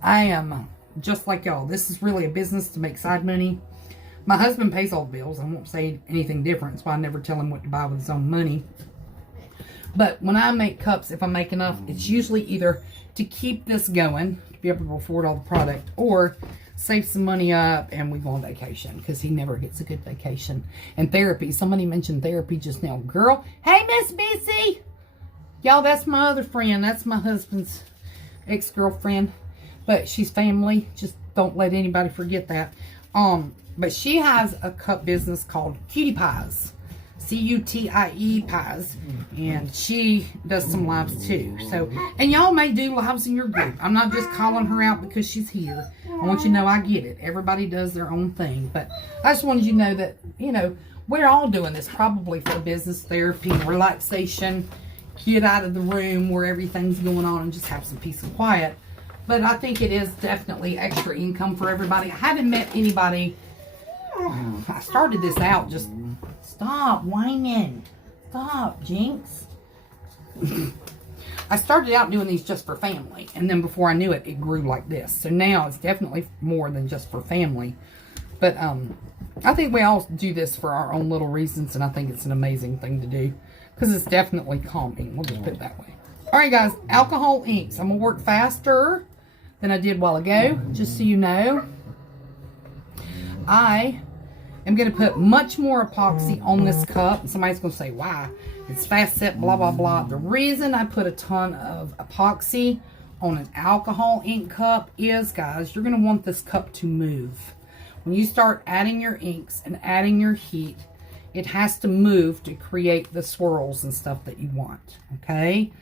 I am just like y'all. This is really a business to make side money. My husband pays all the bills. I won't say anything different. That's why I never tell him what to buy with his own money. But when I make cups, if I make enough, it's usually either to keep this going, to be able to afford all the product, or save some money up and we go on vacation, because he never gets a good vacation. And therapy. Somebody mentioned therapy just now. Girl, hey, Miss Missy. Y'all, that's my other friend. That's my husband's ex-girlfriend. But she's family. Just don't let anybody forget that. But she has a cup business called Cutie Pies. C-U-T-I-E Pies, and she does some lives too. So, and y'all may do lives in your group. I'm not just calling her out because she's here. I want you to know I get it. Everybody does their own thing, but I just wanted you to know that, you know, we're all doing this probably for business, therapy, relaxation, get out of the room where everything's going on and just have some peace and quiet. But I think it is definitely extra income for everybody. I haven't met anybody. I started this out just... Stop whining. Stop, Jinx. I started out doing these just for family. And then before I knew it, it grew like this. So now it's definitely more than just for family. But I think we all do this for our own little reasons. And I think it's an amazing thing to do. Because it's definitely calming. We'll just put it that way. Alright guys, alcohol inks. I'm going to work faster than I did a while ago. Just so you know. I'm going to put much more epoxy on this cup. Somebody's going to say, why? It's fast set, blah, blah, blah. The reason I put a ton of epoxy on an alcohol ink cup is, guys, you're going to want this cup to move. When you start adding your inks and adding your heat, it has to move to create the swirls and stuff that you want, okay?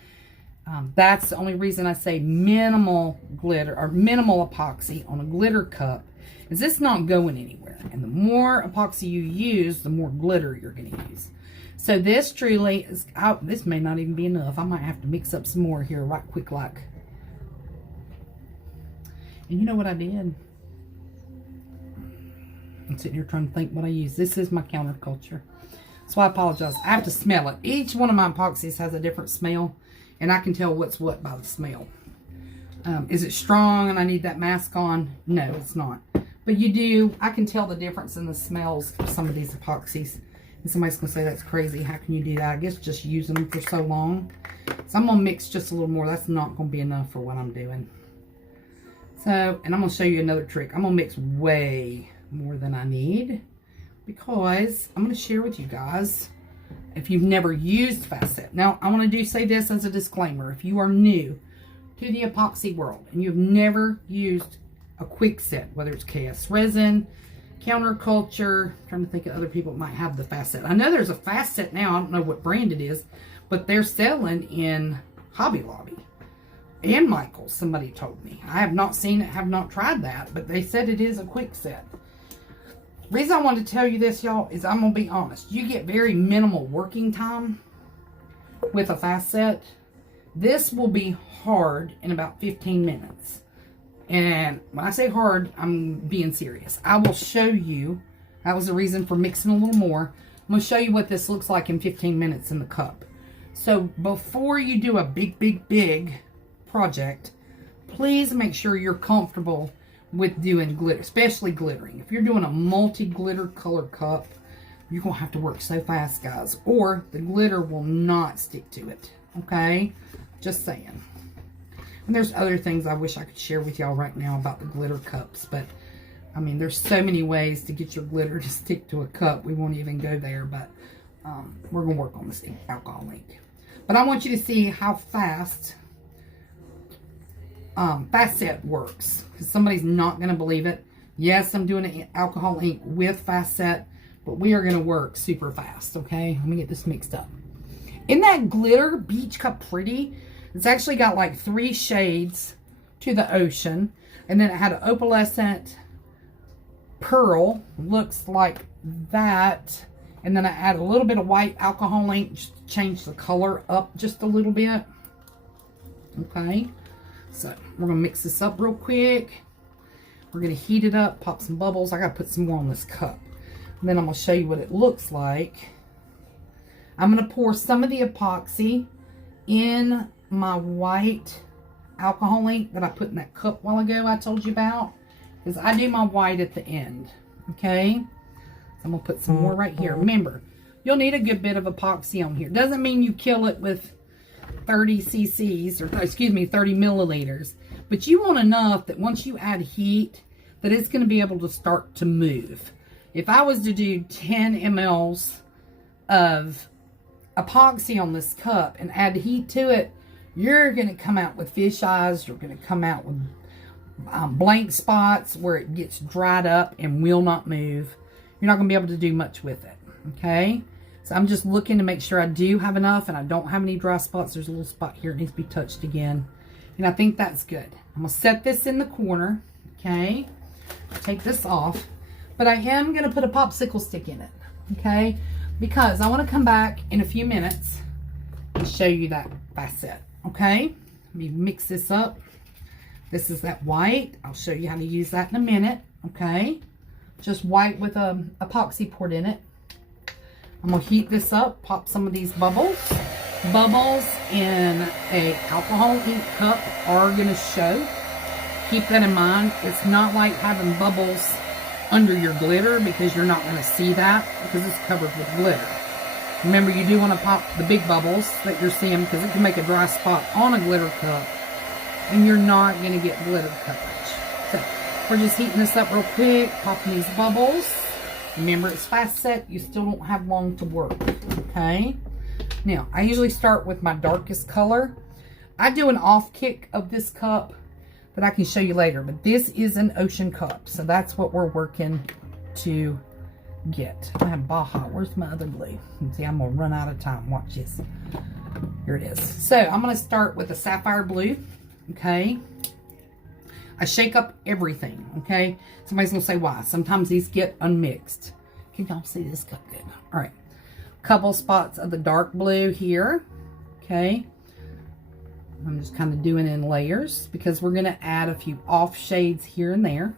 That's the only reason I say minimal glitter or minimal epoxy on a glitter cup, is it's not going anywhere. And the more epoxy you use, the more glitter you're going to use. So this truly is, this may not even be enough. I might have to mix up some more here right quick like. And you know what I did? I'm sitting here trying to think what I use. This is my counterculture. So I apologize. I have to smell it. Each one of my epoxies has a different smell. And I can tell what's what by the smell. Is it strong and I need that mask on? No, it's not. But you do, I can tell the difference in the smells of some of these epoxies. And somebody's going to say, that's crazy. How can you do that? I guess just using them for so long. So I'm going to mix just a little more. That's not going to be enough for what I'm doing. So, and I'm going to show you another trick. I'm going to mix way more than I need. Because I'm going to share with you guys, if you've never used fast set. Now, I want to say this as a disclaimer. If you are new to the epoxy world and you've never used a quick set, whether it's KS resin, counterculture, trying to think of other people that might have the fast set. I know there's a fast set now. I don't know what brand it is, but they're selling in Hobby Lobby and Michael's. Somebody told me. I have not seen it, have not tried that, but they said it is a quick set. The reason I wanted to tell you this, y'all, is I'm going to be honest. You get very minimal working time with a fast set. This will be hard in about 15 minutes. And when I say hard, I'm being serious. I will show you. That was the reason for mixing a little more. I'm going to show you what this looks like in 15 minutes in the cup. So before you do a big project, please make sure you're comfortable with doing glitter, especially glittering. If you're doing a multi-glitter color cup, you're going to have to work so fast, guys, or the glitter will not stick to it, okay? Just saying. And there's other things I wish I could share with y'all right now about the glitter cups, but, I mean, there's so many ways to get your glitter to stick to a cup. We won't even go there, but we're going to work on this alcohol ink. But I want you to see how fast Facet works. Because somebody's not going to believe it. Yes, I'm doing an alcohol ink with Facet, but we are going to work super fast, okay? Let me get this mixed up. Isn't that glitter beach cup pretty? It's actually got like 3 shades to the ocean. And then it had an opalescent pearl. Looks like that. And then I add a little bit of white alcohol ink just to change the color up just a little bit. Okay. So we're going to mix this up real quick. We're going to heat it up, pop some bubbles. I got to put some more on this cup. And then I'm going to show you what it looks like. I'm going to pour some of the epoxy in my white alcohol ink that I put in that cup a while ago I told you about. Because I do my white at the end. Okay. So I'm going to put some more right here. Remember, you'll need a good bit of epoxy on here. Doesn't mean you kill it with 30 cc's, or excuse me, 30 milliliters. But you want enough that once you add heat, that it's going to be able to start to move. If I was to do 10 mLs of epoxy on this cup and add heat to it, you're going to come out with fish eyes. You're going to come out with blank spots where it gets dried up and will not move. You're not going to be able to do much with it. Okay? So I'm just looking to make sure I do have enough and I don't have any dry spots. There's a little spot here that needs to be touched again. And I think that's good. I'm going to set this in the corner. Okay? Take this off. But I am going to put a popsicle stick in it. Okay? Because I want to come back in a few minutes and show you that facet. Okay? Let me mix this up. This is that white. I'll show you how to use that in a minute. Okay? Just white with a epoxy poured in it. I'm going to heat this up. Pop some of these bubbles. Bubbles in a alcohol ink cup are going to show. Keep that in mind. It's not like having bubbles under your glitter, because you're not going to see that because it's covered with glitter. Remember, you do want to pop the big bubbles that you're seeing, because it can make a dry spot on a glitter cup and you're not going to get glitter coverage. So we're just heating this up real quick, popping these bubbles. Remember, it's fast set. You still don't have long to work. Okay. Now, I usually start with my darkest color. I do an off kick of this cup that I can show you later, but this is an ocean cup, so that's what we're working to get. I have Baja. Where's my other glue? See, I'm gonna run out of time. Watch this. Here it is. So I'm gonna start with a sapphire blue. Okay. I shake up everything. Okay. Somebody's gonna say why. Sometimes these get unmixed. Can y'all see this cup good? All right. Couple spots of the dark blue here. Okay. I'm just kind of doing it in layers because we're going to add a few off shades here and there.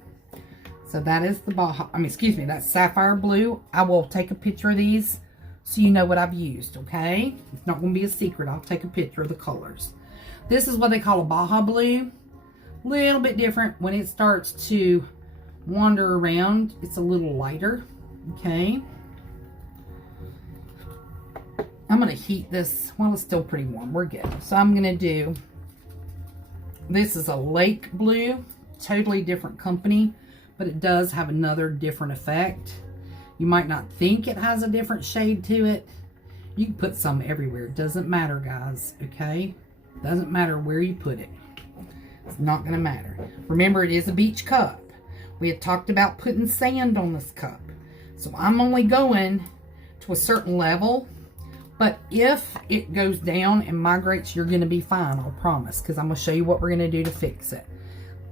So that is the Baja, that's sapphire blue. I will take a picture of these so you know what I've used, okay? It's not going to be a secret. I'll take a picture of the colors. This is what they call a Baja blue. Little bit different. When it starts to wander around, it's a little lighter, okay? I'm going to heat this. Well, it's still pretty warm. We're good. So I'm going to do, this is a lake blue, totally different company, but it does have another different effect. You might not think it has a different shade to it. You can put some everywhere. It doesn't matter, guys, okay? Doesn't matter where you put it. It's not going to matter. Remember, it is a beach cup. We had talked about putting sand on this cup. So I'm only going to a certain level. But if it goes down and migrates, you're going to be fine, I'll promise. Because I'm going to show you what we're going to do to fix it.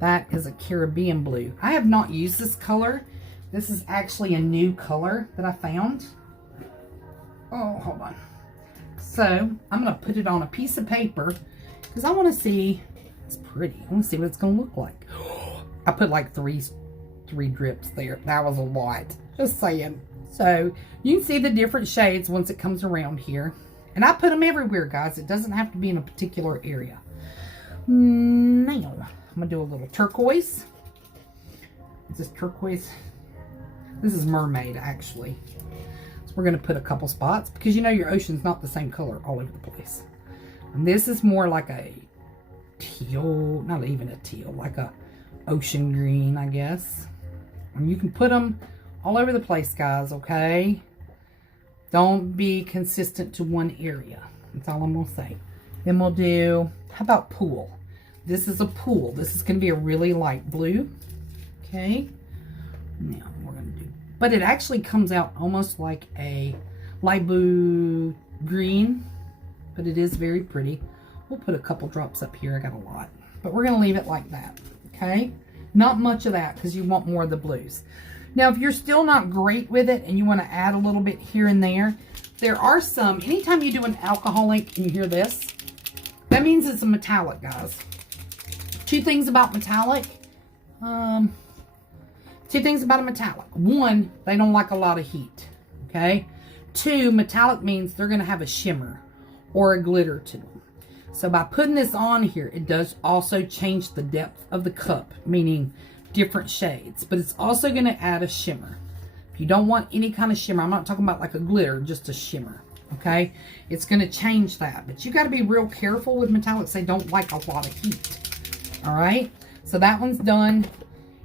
That is a Caribbean blue. I have not used this color. This is actually a new color that I found. Oh, hold on. So, I'm going to put it on a piece of paper. Because I want to see, it's pretty. I want to see what it's going to look like. I put like three drips there. That was a lot. Just saying. So, you can see the different shades once it comes around here. And I put them everywhere, guys. It doesn't have to be in a particular area. Now, I'm going to do a little turquoise. Is this turquoise? This is mermaid, actually. So, we're going to put a couple spots. Because you know your ocean's not the same color all over the place. And this is more like a teal. Not even a teal. Like a ocean green, I guess. And you can put them all over the place, guys, okay? Don't be consistent to one area. That's all I'm going to say. Then we'll do, how about pool? This is a pool. This is going to be a really light blue. Okay. Now we're going to do, but it actually comes out almost like a light blue green, but it is very pretty. We'll put a couple drops up here. I got a lot, but we're going to leave it like that. Okay. Not much of that because you want more of the blues. Now, if you're still not great with it and you want to add a little bit here and there are some, anytime you do an alcohol ink and you hear this, that means it's a metallic, guys. Two things about metallic. Two things about a metallic. One, they don't like a lot of heat. Okay. Two, metallic means they're going to have a shimmer or a glitter to them. So by putting this on here, it does also change the depth of the cup, meaning different shades. But it's also going to add a shimmer. If you don't want any kind of shimmer, I'm not talking about like a glitter, just a shimmer. Okay. It's going to change that. But you got to be real careful with metallics. They don't like a lot of heat. All right. So that one's done.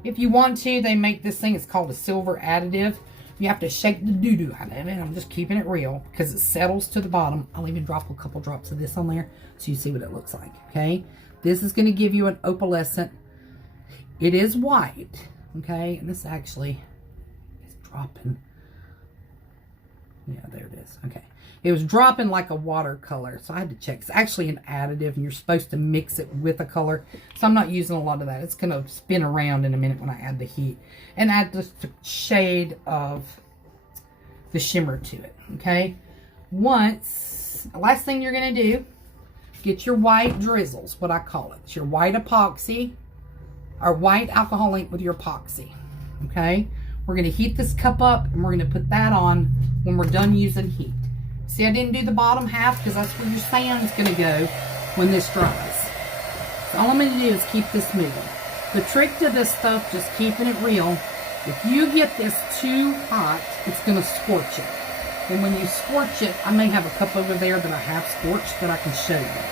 If you want to, they make this thing. It's called a silver additive. You have to shake the doo-doo out of it. I'm just keeping it real because it settles to the bottom. I'll even drop a couple drops of this on there so you see what it looks like. Okay. This is going to give you an opalescent. It is white. Okay. And this actually is dropping. Yeah, there it is. Okay. It was dropping like a watercolor, so I had to check. It's actually an additive, and you're supposed to mix it with a color. So I'm not using a lot of that. It's going to spin around in a minute when I add the heat. And add just a shade of the shimmer to it, okay? Last thing you're going to do, get your white drizzles, what I call it. It's your white epoxy, or white alcohol ink with your epoxy, okay? We're going to heat this cup up, and we're going to put that on when we're done using heat. See, I didn't do the bottom half because that's where your sand's going to go when this dries. So all I'm going to do is keep this moving. The trick to this stuff, just keeping it real, if you get this too hot, it's going to scorch it. And when you scorch it, I may have a cup over there that I have scorched that I can show you.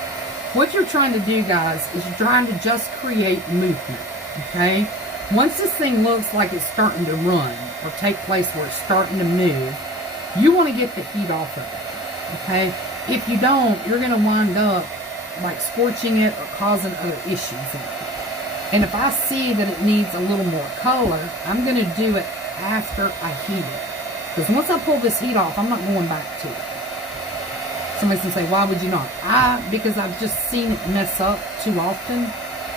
What you're trying to do, guys, is you're trying to just create movement, okay? Once this thing looks like it's starting to run or take place where it's starting to move, you want to get the heat off of it, okay? If you don't, you're going to wind up like scorching it or causing other issues in it. And if I see that it needs a little more color, I'm going to do it after I heat it. Because once I pull this heat off, I'm not going back to it. Somebody's going to say, why would you not? Because I've just seen it mess up too often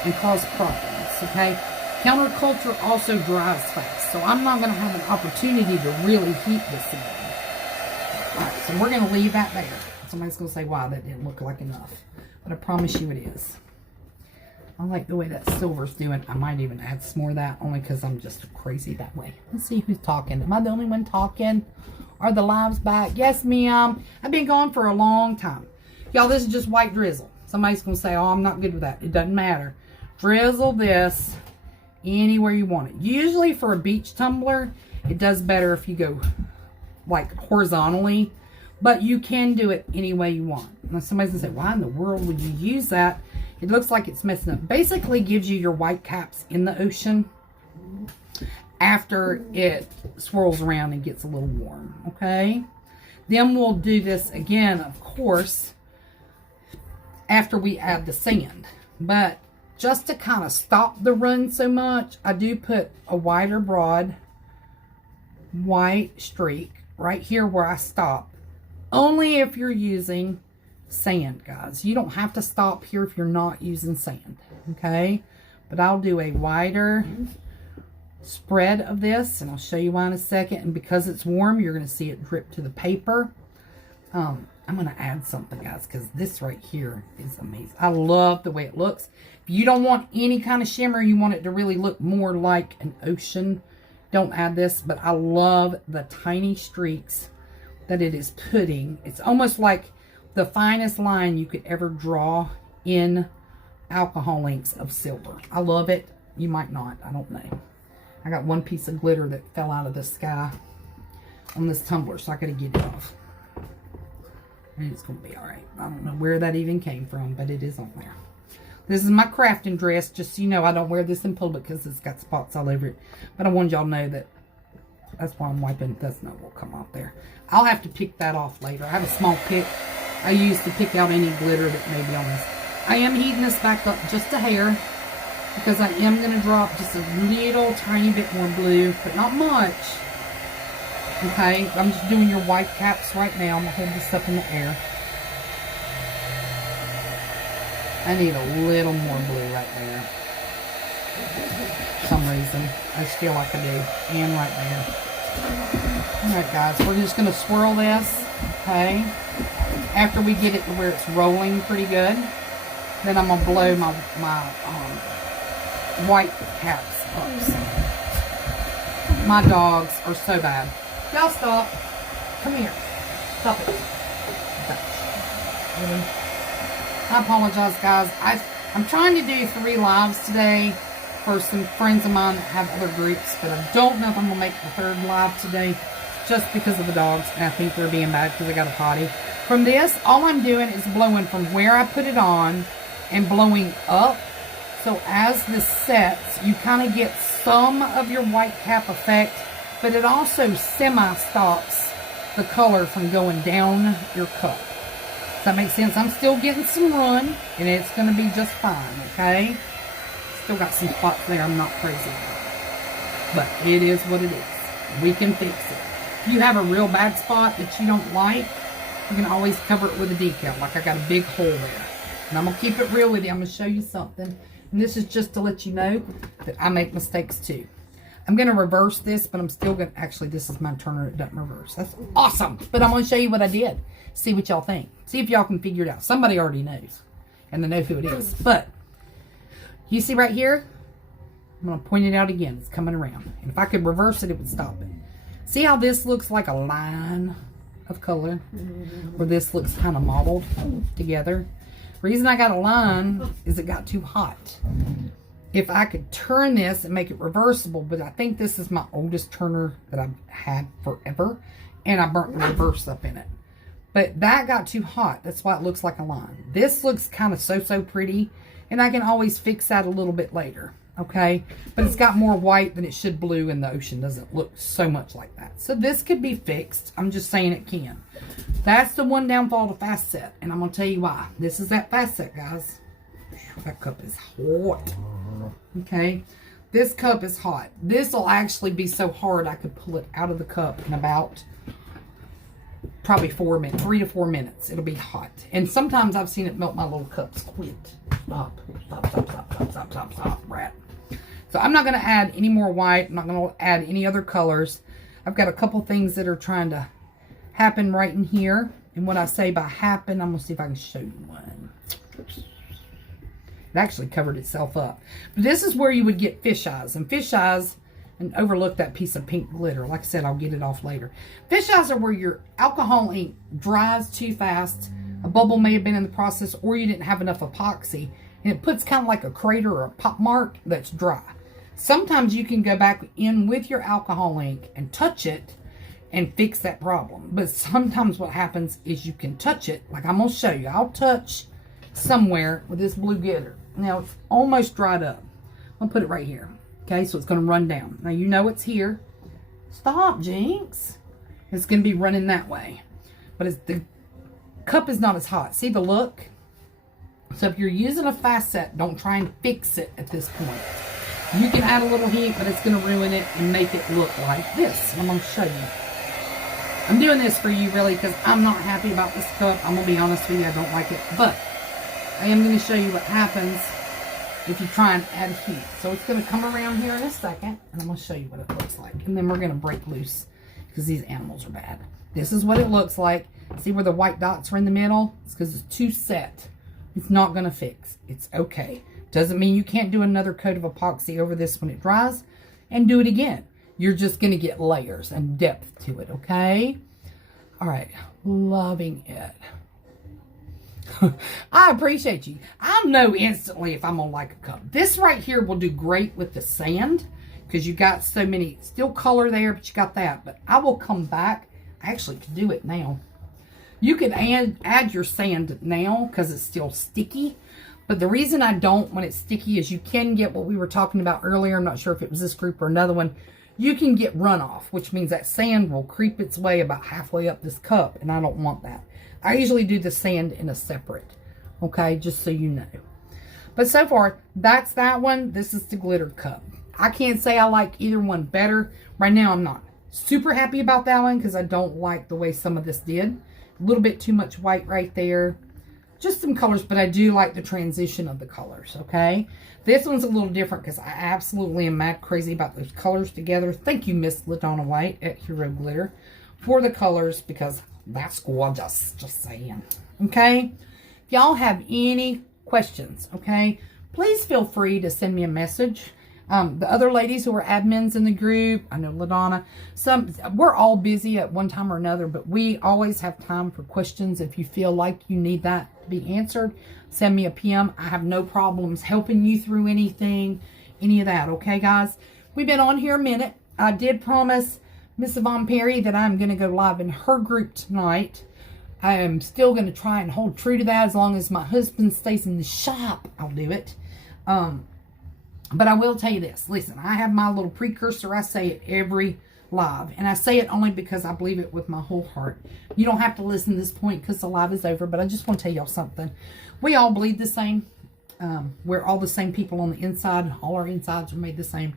and cause problems, okay? Counterculture also dries fast, so I'm not going to have an opportunity to really heat this again. Alright, so we're going to leave that there. Somebody's going to say, wow, that didn't look like enough. But I promise you it is. I like the way that silver's doing. I might even add some more of that, only because I'm just crazy that way. Let's see who's talking. Am I the only one talking? Are the lives back? Yes, ma'am. I've been gone for a long time. Y'all, this is just white drizzle. Somebody's going to say, oh, I'm not good with that. It doesn't matter. Drizzle this anywhere you want it. Usually for a beach tumbler, it does better if you go like horizontally. But you can do it any way you want. Now somebody's going to say, why in the world would you use that? It looks like it's messing up. Basically gives you your white caps in the ocean after it swirls around and gets a little warm. Okay. Then we'll do this again, of course, after we add the sand. But just to kind of stop the run so much, I do put a wider broad white streak right here where I stop. Only if you're using sand, guys. You don't have to stop here if you're not using sand, okay? But I'll do a wider spread of this, and I'll show you why in a second. And because it's warm, you're going to see it drip to the paper. I'm going to add something, guys, because this right here is amazing. I love the way it looks. If you don't want any kind of shimmer, you want it to really look more like an ocean, don't add this. But I love the tiny streaks that it is putting. It's almost like the finest line you could ever draw in alcohol inks of silver. I love it. You might not. I don't know. I got one piece of glitter that fell out of the sky on this tumbler, so I got to get it off. And it's going to be alright. I don't know where that even came from, but it is on there. This is my crafting dress. Just so you know, I don't wear this in public because it's got spots all over it. But I wanted y'all to know that that's why I'm wiping. That's not what will come off there. I'll have to pick that off later. I have a small pick I use to pick out any glitter that may be on this. I am heating this back up just a hair because I am going to drop just a little tiny bit more blue, but not much. Okay, I'm just doing your white caps right now. I'm going to hold this up in the air. I need a little more blue right there. For some reason. I just feel like I do. And right there. Alright guys, we're just going to swirl this. Okay. After we get it to where it's rolling pretty good, then I'm going to blow my white caps up. My dogs are so bad. Y'all stop. Come here. Stop it. Okay. I apologize, guys. I'm trying to do 3 lives today for some friends of mine that have other groups, but I don't know if I'm going to make the 3rd live today just because of the dogs, and I think they're being bad because they got a potty. From this, all I'm doing is blowing from where I put it on and blowing up. So as this sets, you kind of get some of your white cap effect, but it also semi-stops the color from going down your cup. Does that make sense? I'm still getting some run, and it's going to be just fine, okay? Still got some spots there I'm not crazy about. But it is what it is. We can fix it. If you have a real bad spot that you don't like, you can always cover it with a decal. Like I got a big hole there. And I'm going to keep it real with you. I'm going to show you something. And this is just to let you know that I make mistakes too. I'm going to reverse this, but I'm still going to... Actually, this is my turner. It doesn't reverse. That's awesome. But I'm going to show you what I did. See what y'all think. See if y'all can figure it out. Somebody already knows. And they know who it is. But, you see right here? I'm going to point it out again. It's coming around. And if I could reverse it, it would stop it. See how this looks like a line of color? Where this looks kind of mottled together. The reason I got a line is it got too hot. If I could turn this and make it reversible, but I think this is my oldest turner that I've had forever, and I burnt the reverse up in it. But that got too hot. That's why it looks like a line. This looks kind of so pretty, and I can always fix that a little bit later, okay? But it's got more white than it should blue, and the ocean doesn't look so much like that. So this could be fixed. I'm just saying it can. That's the one downfall to fast set, and I'm going to tell you why. This is that fast set, guys. That cup is hot. Okay, this cup is hot. This will actually be so hard I could pull it out of the cup in about probably 4 minutes, 3 to 4 minutes. It'll be hot, and sometimes I've seen it melt my little cups. Quit. Stop, rat. So I'm not going to add any more white. I'm not going to add any other colors. I've got a couple things that are trying to happen right in here, and what I say by happen, I'm going to see if I can show you one. It actually covered itself up. But this is where you would get fish eyes. And fish eyes, and overlook that piece of pink glitter. Like I said, I'll get it off later. Fish eyes are where your alcohol ink dries too fast. A bubble may have been in the process, or you didn't have enough epoxy. And it puts kind of like a crater or a pop mark that's dry. Sometimes you can go back in with your alcohol ink and touch it and fix that problem. But sometimes what happens is you can touch it. Like I'm going to show you. I'll touch somewhere with this blue glitter. Now it's almost dried up. I'll put it right here. Okay, so it's going to run down. Now you know it's here. Stop, Jinx. It's going to be running that way. But it's, the cup is not as hot. See the look? So if you're using a fast set, don't try and fix it at this point. You can add a little heat, but it's going to ruin it and make it look like this. And I'm going to show you. I'm doing this for you really because I'm not happy about this cup. I'm going to be honest with you. I don't like it. But I am going to show you what happens if you try and add heat. So it's going to come around here in a second, and I'm going to show you what it looks like. And then we're going to break loose because these animals are bad. This is what it looks like. See where the white dots are in the middle? It's because it's too set. It's not going to fix. It's okay. Doesn't mean you can't do another coat of epoxy over this when it dries and do it again. You're just going to get layers and depth to it, okay? All right. Loving it. I appreciate you. I know instantly if I'm gonna like a cup. This right here will do great with the sand because you got so many still color there, but you got that. But I will come back. I actually could do it now. You could add your sand now because it's still sticky. But the reason I don't when it's sticky is you can get what we were talking about earlier. I'm not sure if it was this group or another one. You can get runoff, which means that sand will creep its way about halfway up this cup, and I don't want that. I usually do the sand in a separate Okay, just so you know. But so far, that's that one. This is the glitter cup. I can't say I like either one better. Right now, I'm not super happy about that one because I don't like the way some of this did. A little bit too much white right there. Just some colors, but I do like the transition of the colors, okay? This one's a little different because I absolutely am mad crazy about those colors together. Thank you, Miss LaDonna White at Hero Glitter, for the colors because that's gorgeous, just saying, okay? If y'all have any questions, okay, please feel free to send me a message. The other ladies who are admins in the group, I know LaDonna, we're all busy at one time or another, but we always have time for questions. If you feel like you need that to be answered, send me a PM. I have no problems helping you through anything, any of that, okay, guys? We've been on here a minute. I did promise Miss Yvonne Perry that I'm going to go live in her group tonight. I am still going to try and hold true to that as long as my husband stays in the shop. I'll do it. But I will tell you this. Listen, I have my little precursor. I say it every live. And I say it only because I believe it with my whole heart. You don't have to listen to this point because the live is over. But I just want to tell y'all something. We all bleed the same. We're all the same people on the inside. All our insides are made the same.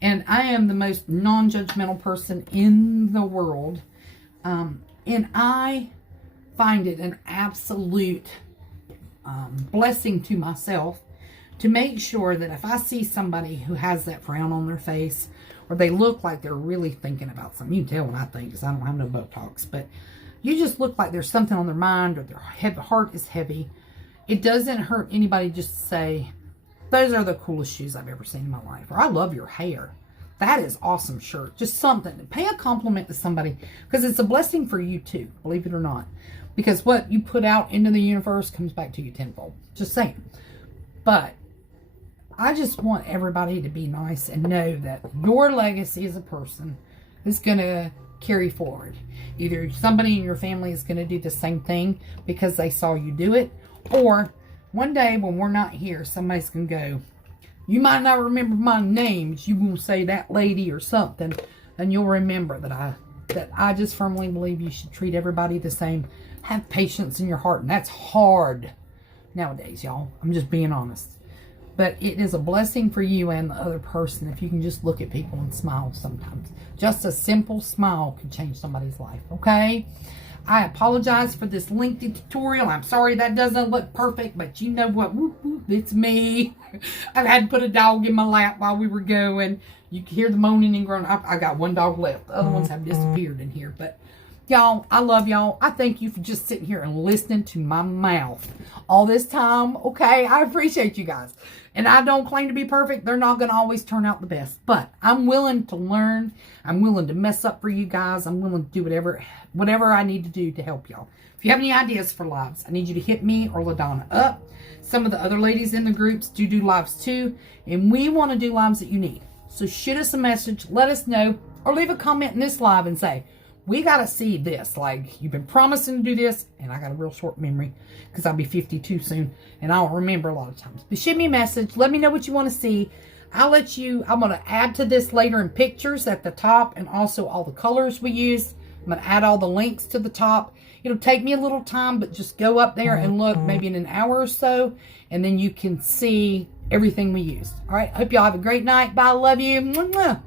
And I am the most non-judgmental person in the world. And I find it an absolute blessing to myself to make sure that if I see somebody who has that frown on their face, or they look like they're really thinking about something, you can tell when I think, because I don't have no Botox, but you just look like there's something on their mind, or their heart is heavy. It doesn't hurt anybody just to say, those are the coolest shoes I've ever seen in my life, or I love your hair. That is awesome shirt. Just something. Pay a compliment to somebody, because it's a blessing for you too, believe it or not. Because what you put out into the universe comes back to you tenfold. Just saying. But I just want everybody to be nice and know that your legacy as a person is going to carry forward. Either somebody in your family is going to do the same thing because they saw you do it, or one day when we're not here, somebody's going to go, you might not remember my name, but you will say that lady or something, and you'll remember that I just firmly believe you should treat everybody the same. Have patience in your heart, and that's hard nowadays, y'all. I'm just being honest. But it is a blessing for you and the other person if you can just look at people and smile sometimes. Just a simple smile can change somebody's life, okay? I apologize for this lengthy tutorial. I'm sorry that doesn't look perfect, but you know what? Whoop, whoop, it's me. I've had to put a dog in my lap while we were going. You can hear the moaning and groaning. I got one dog left. The other ones have disappeared in here, but y'all, I love y'all. I thank you for just sitting here and listening to my mouth all this time. Okay, I appreciate you guys. And I don't claim to be perfect. They're not going to always turn out the best. But I'm willing to learn. I'm willing to mess up for you guys. I'm willing to do whatever I need to do to help y'all. If you have any ideas for lives, I need you to hit me or LaDonna up. Some of the other ladies in the groups do lives too. And we want to do lives that you need. So shoot us a message. Let us know. Or leave a comment in this live and say, we got to see this. Like, you've been promising to do this, and I got a real short memory because I'll be 52 soon, and I'll remember a lot of times. But shoot me a message. Let me know what you want to see. I'm going to add to this later in pictures at the top, and also all the colors we use. I'm going to add all the links to the top. It'll take me a little time, but just go up there and look maybe in an hour or so, and then you can see everything we used. All right. Hope y'all have a great night. Bye. Love you. Mwah, mwah.